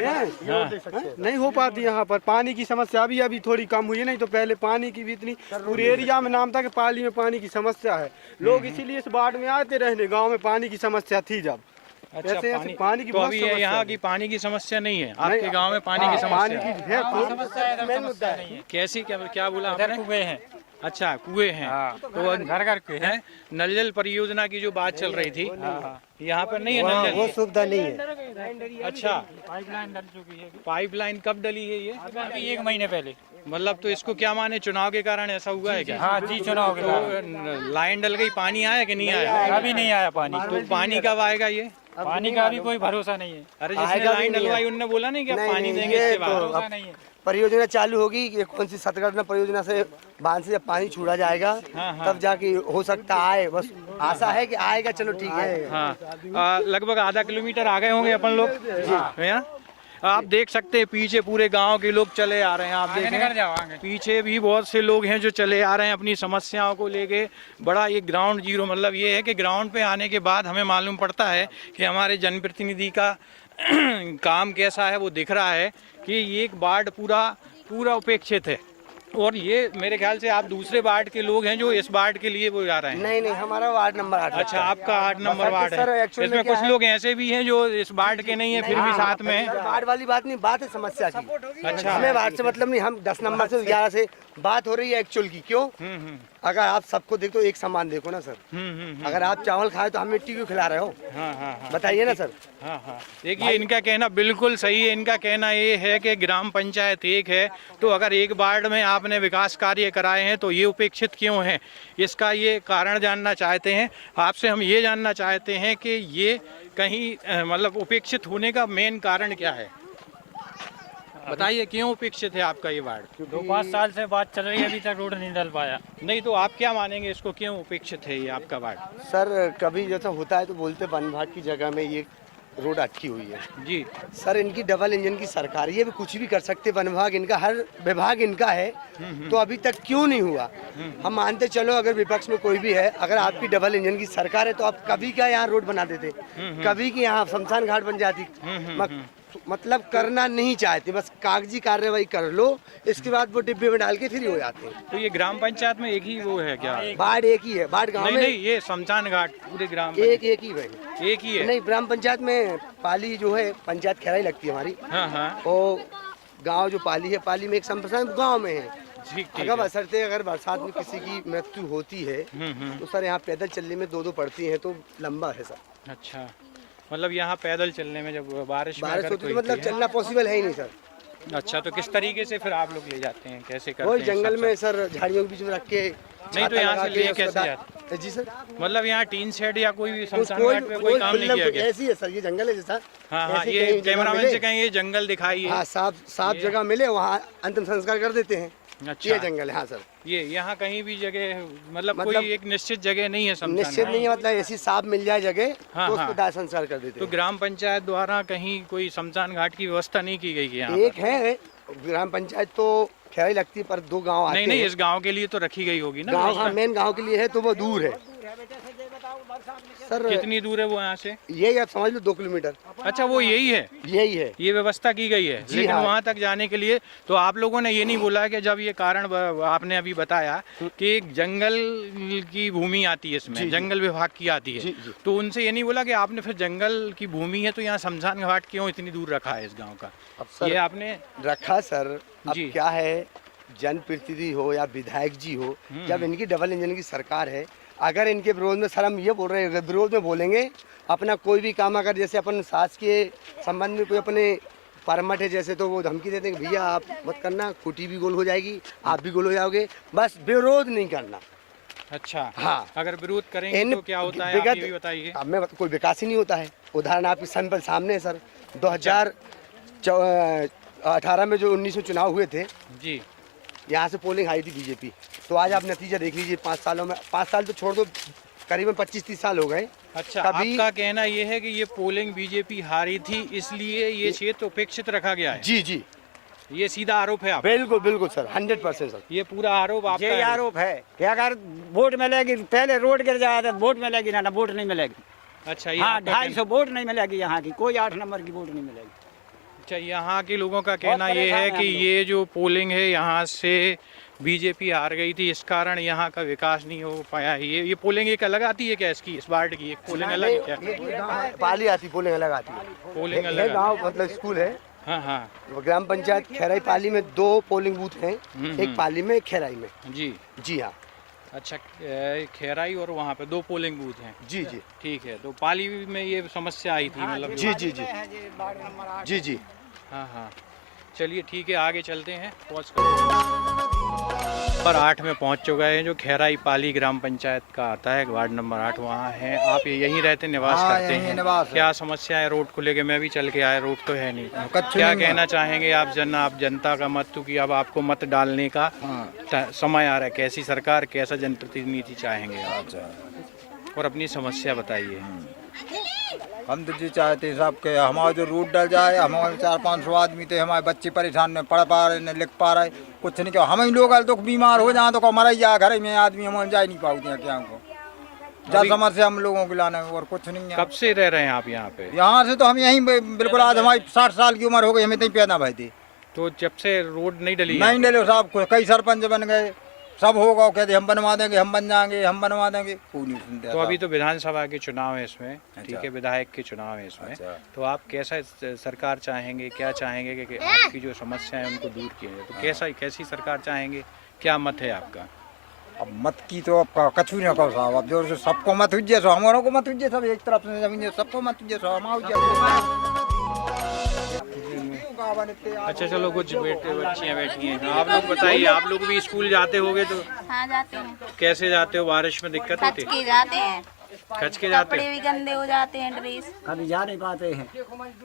नहीं हो पाती यहाँ पर। पानी की समस्या अभी थोड़ी कम हुई है, नहीं तो पहले पानी की भी इतनी पूरे एरिया में नाम था कि पाली में पानी की समस्या है। लोग इसीलिए इस बाढ़ में आते रहने, गाँव में पानी की समस्या थी जब। अच्छा, पानी की तो अभी यहाँ की पानी की समस्या नहीं है आपके गांव में? पानी की समस्या है, कैसी? क्या बोला आपने? कुएं हैं। अच्छा, कुएं हैं, तो घर घर के हैं। नल जल परियोजना की जो बात चल रही थी, यहाँ पर नहीं है नल जल, वो सुविधा नहीं है। अच्छा, पाइपलाइन डल चुकी है। पाइपलाइन कब डली है ये? अभी 1 महीने पहले। मतलब तो इसको क्या माने, चुनाव के कारण ऐसा हुआ है क्या? हाँ जी, चुनाव के कारण। लाइन डल गई, पानी आया कि नहीं आया? अभी नहीं आया पानी। तो पानी कब आएगा ये? पानी का भी कोई भरोसा नहीं है। अरे जिसने लाइन डलवाई उनने बोला नहीं कि पानी देंगे, इसके बाद भरोसा नहीं है। परियोजना चालू होगी, ये कौन सी सतगढ़ परियोजना से बांध से जब पानी छोड़ा जाएगा तब जाके हो सकता आए, बस आशा है कि आएगा। चलो ठीक है। हाँ, लगभग आधा किलोमीटर आ गए होंगे अपन लोग भैया। आप देख सकते हैं पीछे पूरे गांव के लोग चले आ रहे हैं। आप देखें पीछे भी बहुत से लोग हैं जो चले आ रहे हैं अपनी समस्याओं को लेके। बड़ा ये ग्राउंड जीरो, मतलब ये है कि ग्राउंड पे आने के बाद हमें मालूम पड़ता है कि हमारे जनप्रतिनिधि का काम कैसा है। वो दिख रहा है कि ये एक वार्ड पूरा उपेक्षित है, और ये मेरे ख्याल से आप दूसरे वार्ड के लोग हैं जो इस वार्ड के लिए वो जा रहे हैं। नहीं, हमारा वार्ड नंबर 8। अच्छा, आपका 8 नंबर वार्ड है। इसमें कुछ लोग ऐसे भी हैं जो इस वार्ड के नहीं है, फिर भी साथ में है। वार्ड वाली बात नहीं, बात है समस्या की। अच्छा, हमें वार्ड से मतलब नहीं, हम 10 नंबर से 11 से बात हो रही है एक्चुअल की। क्यों? अगर आप सबको देखो, एक समान देखो ना सर। अगर आप चावल खाए तो हम मिट्टी क्यों खिला रहे हो? बताइए ना सर। देखिए, इनका कहना बिल्कुल सही है। इनका कहना ये है कि ग्राम पंचायत एक है, तो अगर एक वार्ड में आपने विकास कार्य कराए हैं तो ये उपेक्षित क्यों हैं, इसका ये कारण जानना चाहते हैं। आपसे हम ये जानना चाहते हैं कि ये कहीं मतलब उपेक्षित होने का मेन कारण क्या है? बताइए, क्यों उपेक्षित है आपका ये वार्ड? 2-5 साल से बात चल रही है, अभी तक रोड नहीं डल पाया। नहीं तो आप क्या मानेंगे, इसको क्यों उपेक्षित है ये आपका वार्ड? सर, कभी जैसा होता है तो बोलते वन विभाग की जगह में ये रोड अटकी हुई है। जी सर, इनकी डबल इंजन की सरकार, ये भी कुछ भी कर सकते। वन विभाग इनका, हर विभाग इनका है, तो अभी तक क्यों नहीं हुआ? हम मानते चलो अगर विपक्ष में कोई भी है, अगर आपकी डबल इंजन की सरकार है तो आप कभी क्या यहाँ रोड बना देते, कभी की यहाँ शमशान घाट बन जाती। मतलब करना नहीं चाहते, बस कागजी कार्रवाई कर लो, इसके बाद वो डिब्बे में डाल के फ्री हो जाते हैं। तो ये ग्राम पंचायत में एक ही वो है क्या? वार्ड एक ही है, वार्ड गाँव में नहीं, ये शमशान घाट पूरे ग्राम एक ही भाई, एक ही है। नहीं, ग्राम पंचायत में पाली जो है, पंचायत खैराई लगती है हमारी। और गांव जो पाली है, पाली में एक शमशान गांव में है। अगर बसरते अगर बरसात में किसी की मृत्यु होती है तो सर यहाँ पैदल चलने में 2-2 पड़ती है, तो लंबा है सर। अच्छा, मतलब यहाँ पैदल चलने में जब बारिश होती है मतलब चलना पॉसिबल है ही नहीं सर। अच्छा, तो किस तरीके से फिर आप लोग ले जाते हैं, कैसे करते हैं? वही जंगल में सर, झाड़ियों के बीच में रख के। नहीं तो यहाँ से ले कैसे जाते? जी सर, मतलब यहाँ टीन शेड या कोई भी शमशान घाट में कोई काम नहीं किया गया? ऐसी है सर, ये जंगल है जैसा। हाँ, ये कैमरामैन से कहें ये जंगल दिखाइए। हाँ, साफ जगह मिले वहाँ अंतिम संस्कार कर देते हैं। अच्छा, ये जंगल है। हाँ सर, ये यहाँ कहीं भी जगह मतलब कोई एक निश्चित जगह नहीं है शमशान? निश्चित नहीं है, मतलब ऐसी साफ मिल जाए जगह तो उसको दाह संस्कार कर देते हैं। तो ग्राम पंचायत द्वारा कहीं कोई शमशान घाट की व्यवस्था नहीं की गई है यहाँ? एक है ग्राम पंचायत तो खैराई लगती है, पर 2 गांव आते हैं। नहीं, इस गांव के लिए तो रखी गई होगी ना? गांव, हाँ, मेन गांव के लिए है तो वो दूर है सर। कितनी दूर है वो यहाँ से? यही आप समझ लो 2 किलोमीटर। अच्छा, वो यही है? यही है, ये व्यवस्था की गई है। लेकिन हाँ। वहाँ तक जाने के लिए तो आप लोगों ने ये नहीं बोला कि जब ये कारण आपने अभी बताया कि एक जंगल की भूमि आती है इसमें, जंगल विभाग की आती है, तो उनसे ये नहीं बोला कि आपने फिर जंगल की भूमि है तो यहाँ शमशान घाट क्यों इतनी दूर रखा है इस गाँव का? ये आपने रखा सर। अब क्या है, जनप्रतिनिधि हो या विधायक जी हो, जब इनकी डबल इंजन की सरकार है, अगर इनके विरोध में सर हम ये बोल रहे हैं, विरोध में बोलेंगे अपना कोई भी काम, अगर जैसे अपन शासकीय संबंध में कोई अपने परमठ है जैसे, तो वो धमकी देते हैं कि भैया आप मत करना, कुटी भी गोल हो जाएगी, आप भी गोल हो जाओगे, बस विरोध नहीं करना। अच्छा, हाँ, अगर विरोध करेंगे तो क्या होता है, आप ये भी बताइए। अब मैं कोई विकास ही नहीं होता है। उदाहरण आपके सैंपल सामने है सर, 2018 में जो 1900 चुनाव हुए थे जी, यहाँ से पोलिंग आई थी बीजेपी, तो आज आप नतीजा देख लीजिए 5 सालों में, 5 साल तो छोड़ दो, करीबन 25-30 साल हो गए। अच्छा, आपका कहना ये है कि ये पोलिंग बीजेपी हारी थी इसलिए ये क्षेत्र उपेक्षित रखा गया है? जी जी, ये सीधा आरोप है आप? बिल्कुल बिल्कुल सर, 100% सर, ये पूरा आरोप आपका ये आरोप है कि अगर वोट मिलेगी, पहले रोड गिर जाए तो वोट मिलेगी ना वोट नहीं मिलेगी। अच्छा, हाँ, 250 वोट नहीं मिलेगी यहाँ की, कोई 8 नंबर की वोट नहीं मिलेगी। अच्छा, यहाँ के लोगों का कहना ये है कि ये जो पोलिंग है यहाँ से बीजेपी हार गई थी, इस कारण यहाँ का विकास नहीं हो पाया है। ये पोलिंग एक अलग आती है क्या इसकी, इस वार्ड की एक पोलिंग अलग है क्या? पाली आती, पोलिंग अलग आती है, पोलिंग अलग गाँव मतलब स्कूल है। हाँ हाँ, ग्राम पंचायत खैराई पाली में 2 पोलिंग बूथ हैं, एक पाली में एक खैराई में। जी जी हाँ। अच्छा, खैराई और वहाँ पे 2 पोलिंग बूथ हैं। जी जी, ठीक है। तो पाली में ये समस्या आई थी मतलब? जी जी जी जी जी, हाँ हाँ, चलिए ठीक है, आगे चलते हैं। पहुँच पर 8 में पहुँच चुका है, जो खैराई पाली ग्राम पंचायत का आता है, वार्ड नंबर 8 वहाँ है। आप यहीं रहते, निवास करते हैं? क्या समस्या है? रोड खुले के मैं भी चल के आया, रोड तो है नहीं। क्या कहना चाहेंगे आप जनता का मत, क्योंकि अब आपको मत डालने का समय आ रहा है, कैसी सरकार, कैसा जनप्रतिनिधि चाहेंगे आप? और अपनी समस्या बताइए। हम तो जी चाहते हैं साहब के हमारा जो रूट डल जाए, हमारे 400-500 आदमी थे, हमारे बच्चे परेशान, नहीं पढ़ पा रहे, नहीं लिख पा रहे, कुछ नहीं। क्या हम ही लोग तो बीमार हो जाए तो मर ही जाए, घर में आदमी हम जा ही नहीं पाते हैं क्या को, जब समस्या हम लोगों को लाने में, और कुछ नहीं है। कब से रह रहे हैं आप यहाँ पे? यहाँ से तो हम यहीं बिल्कुल, आज हमारी 60 साल की उम्र हो गई, हमें नहीं पैदा भाई थी। तो जब से रोड नहीं डली? नहीं डले साहब, कई सरपंच बन गए, सब होगा, कहते हम बनवा देंगे, हम बन जाएंगे, हम बनवा देंगे, कोई नहीं सुनते। तो अभी तो विधानसभा के चुनाव है इसमें, ठीक है, विधायक के चुनाव है इसमें, तो आप कैसा सरकार चाहेंगे, क्या चाहेंगे कि आपकी जो समस्या है उनको दूर किया जाए? तो कैसी सरकार चाहेंगे, क्या मत है आपका? अब मत की तो आपका कछु नहीं कहो साहब, अब जो सबको मत हुज्जे सो हमारों को मत हुज्जे, सब एक तरफ से जमीन सबको मत हुज्जे सो हमारा। अच्छा चलो, कुछ बच्चियाँ बैठी हैं, आप लोग बताइए, आप लोग भी स्कूल जाते होगे तो? हाँ जाते हैं। कैसे जाते हो, बारिश में दिक्कत होती है? जाते हैं, खच के जाते कपड़े भी गंदे हो जाते हैं, ड्रेस कभी जा नहीं पाते हैं।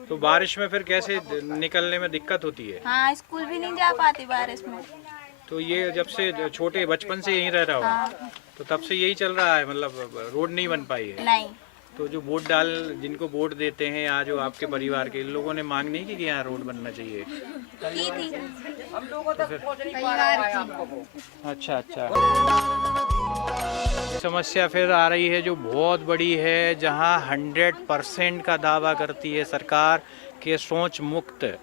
तो बारिश में फिर कैसे निकलने में दिक्कत होती है? हाँ, स्कूल भी नहीं जा पाते बारिश में। तो ये जब से छोटे बचपन से यहीं रह रहा हो? हाँ। तो तब से यही चल रहा है, मतलब रोड नहीं बन पाई है? नहीं। तो जो जिनको वोट देते हैं या जो आपके परिवार के लोगों ने मांग नहीं की कि यहाँ रोड बनना चाहिए? की थी। अच्छा अच्छा, समस्या फिर आ रही है जो बहुत बड़ी है, जहाँ 100% का दावा करती है सरकार कि शौच मुक्त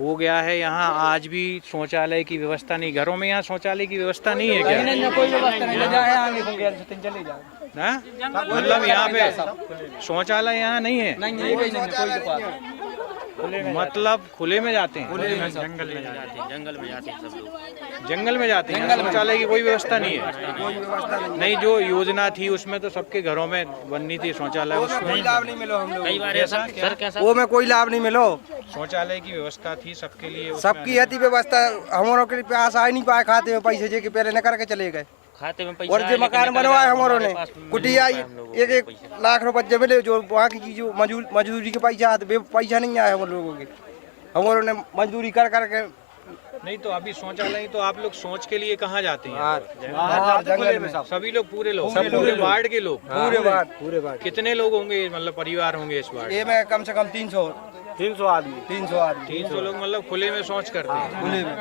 हो गया है। यहाँ आज भी शौचालय की व्यवस्था नहीं, घरों में यहाँ शौचालय की व्यवस्था नहीं है क्या? कोई व्यवस्था नहीं, हाँ? मतलब यहाँ पे शौचालय यहाँ नहीं है? मतलब खुले में जाते हैं? जंगल में जाते हैं, जंगल में जाते हैं सब लोग, जंगल में जाते हैं। शौचालय की कोई व्यवस्था नहीं है? नहीं, जो योजना थी उसमें तो सबके घरों में बननी थी शौचालय, उसमें लाभ नहीं मिलो हम लोग। कई बार ऐसा कैसा वो में कोई लाभ नहीं मिलो। शौचालय की व्यवस्था थी सबके लिए, सबकी है व्यवस्था, हमारों के पास आ ही नहीं पाए, खाते में पैसे जे के पहले न करके चले गए, खाते में पैसा, और जो मकान बनवाए हमारों ने, कुटी आई 1-1 लाख रुपए जब मिले, जो वहाँ की जो मजदूरी के पैसा आते, पैसा नहीं आया हम लोगों के, हमारों ने मजदूरी कर करके। नहीं तो अभी शौचालय तो आप लोग सोच के लिए कहाँ जाते हैं? जंगल में सभी लोग, पूरे लोग, पूरे वार्ड के लोग, पूरे वार्ड। कितने लोग होंगे, मतलब परिवार होंगे इस वार्ड? ये में कम से कम 300 आदमी 300 लोग, मतलब खुले में शौच करते हैं? खुले में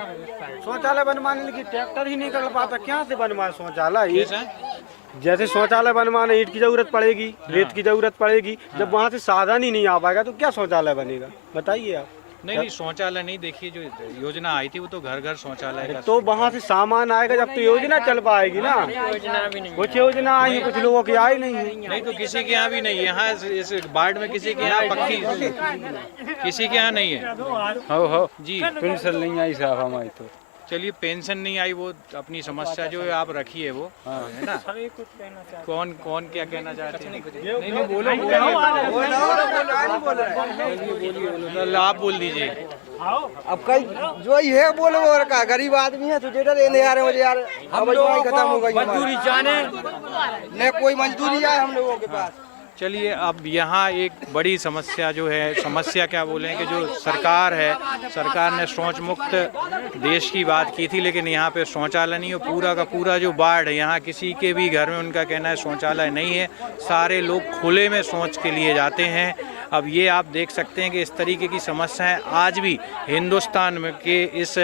शौचालय बनवाने की ट्रैक्टर ही नहीं कर पाता, क्या से बनवाए शौचालय? जैसे शौचालय बनवाने ईंट की जरूरत पड़ेगी, रेत की जरूरत पड़ेगी, जब वहाँ से साधन ही नहीं आ पाएगा तो क्या शौचालय बनेगा, बताइए आप। नहीं, शौचालय नहीं, देखिए जो योजना आई थी वो तो घर घर शौचालय, तो वहाँ से सामान आएगा जब तो योजना चल पाएगी ना। कुछ योजना आई, कुछ लोगों की आई नहीं है। नहीं तो किसी के यहाँ भी नहीं है, यहाँ इस वार्ड में किसी के यहाँ पक्की, किसी के यहाँ नहीं है। हो जी, पेंशन नहीं आई साहब हमारी तो। चलिए पेंशन नहीं आई, वो अपनी समस्या जो है आप रखिए वो, है ना। कौन कौन क्या कहना चाहते हैं? नहीं बोलो, आप बोल दीजिए। अब कई जो है बोलो और का गरीब आदमी है तो जेडर लेने आ रहे हो यार, हम लोगों को मजदूरी चाहने न कोई मजदूरी है हम लोगों के पास। चलिए अब यहाँ एक बड़ी समस्या जो है, समस्या क्या बोलें कि जो सरकार है, सरकार ने शौच मुक्त देश की बात की थी, लेकिन यहाँ पे शौचालय नहीं है। पूरा का पूरा जो वार्ड है यहाँ, किसी के भी घर में उनका कहना है शौचालय नहीं है, सारे लोग खुले में शौच के लिए जाते हैं। अब ये आप देख सकते हैं कि इस तरीके की समस्याएं आज भी हिंदुस्तान में के इस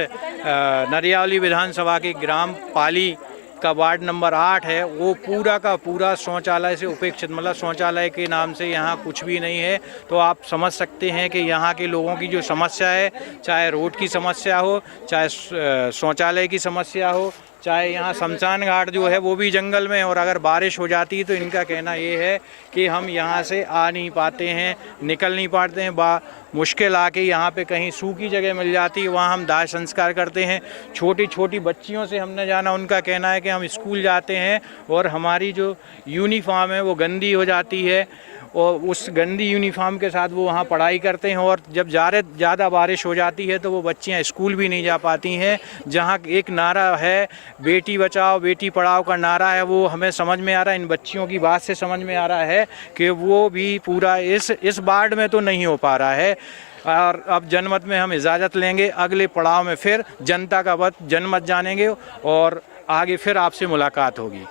नरियावली विधानसभा के ग्राम पाली का वार्ड नंबर 8 है, वो पूरा का पूरा शौचालय से उपेक्षित, मतलब शौचालय के नाम से यहाँ कुछ भी नहीं है। तो आप समझ सकते हैं कि यहाँ के लोगों की जो समस्या है, चाहे रोड की समस्या हो, चाहे शौचालय की समस्या हो, चाहे यहाँ शमशान घाट जो है वो भी जंगल में, और अगर बारिश हो जाती है तो इनका कहना ये है कि हम यहाँ से आ नहीं पाते हैं, निकल नहीं पाते हैं, मुश्किल आके यहाँ पे कहीं सूखी जगह मिल जाती है, वहाँ हम दाह संस्कार करते हैं। छोटी छोटी बच्चियों से हमने जाना, उनका कहना है कि हम स्कूल जाते हैं और हमारी जो यूनिफॉर्म है वो गंदी हो जाती है, और उस गंदी यूनिफॉर्म के साथ वो वहाँ पढ़ाई करते हैं, और जब ज़्यादा बारिश हो जाती है तो वो बच्चियाँ स्कूल भी नहीं जा पाती हैं। जहाँ एक नारा है बेटी बचाओ बेटी पढ़ाओ का नारा है, वो हमें समझ में आ रहा है, इन बच्चियों की बात से समझ में आ रहा है कि वो भी पूरा इस वार्ड में तो नहीं हो पा रहा है। और अब जनमत में हम इजाज़त लेंगे, अगले पड़ाव में फिर जनता का जनमत जानेंगे और आगे फिर आपसे मुलाकात होगी।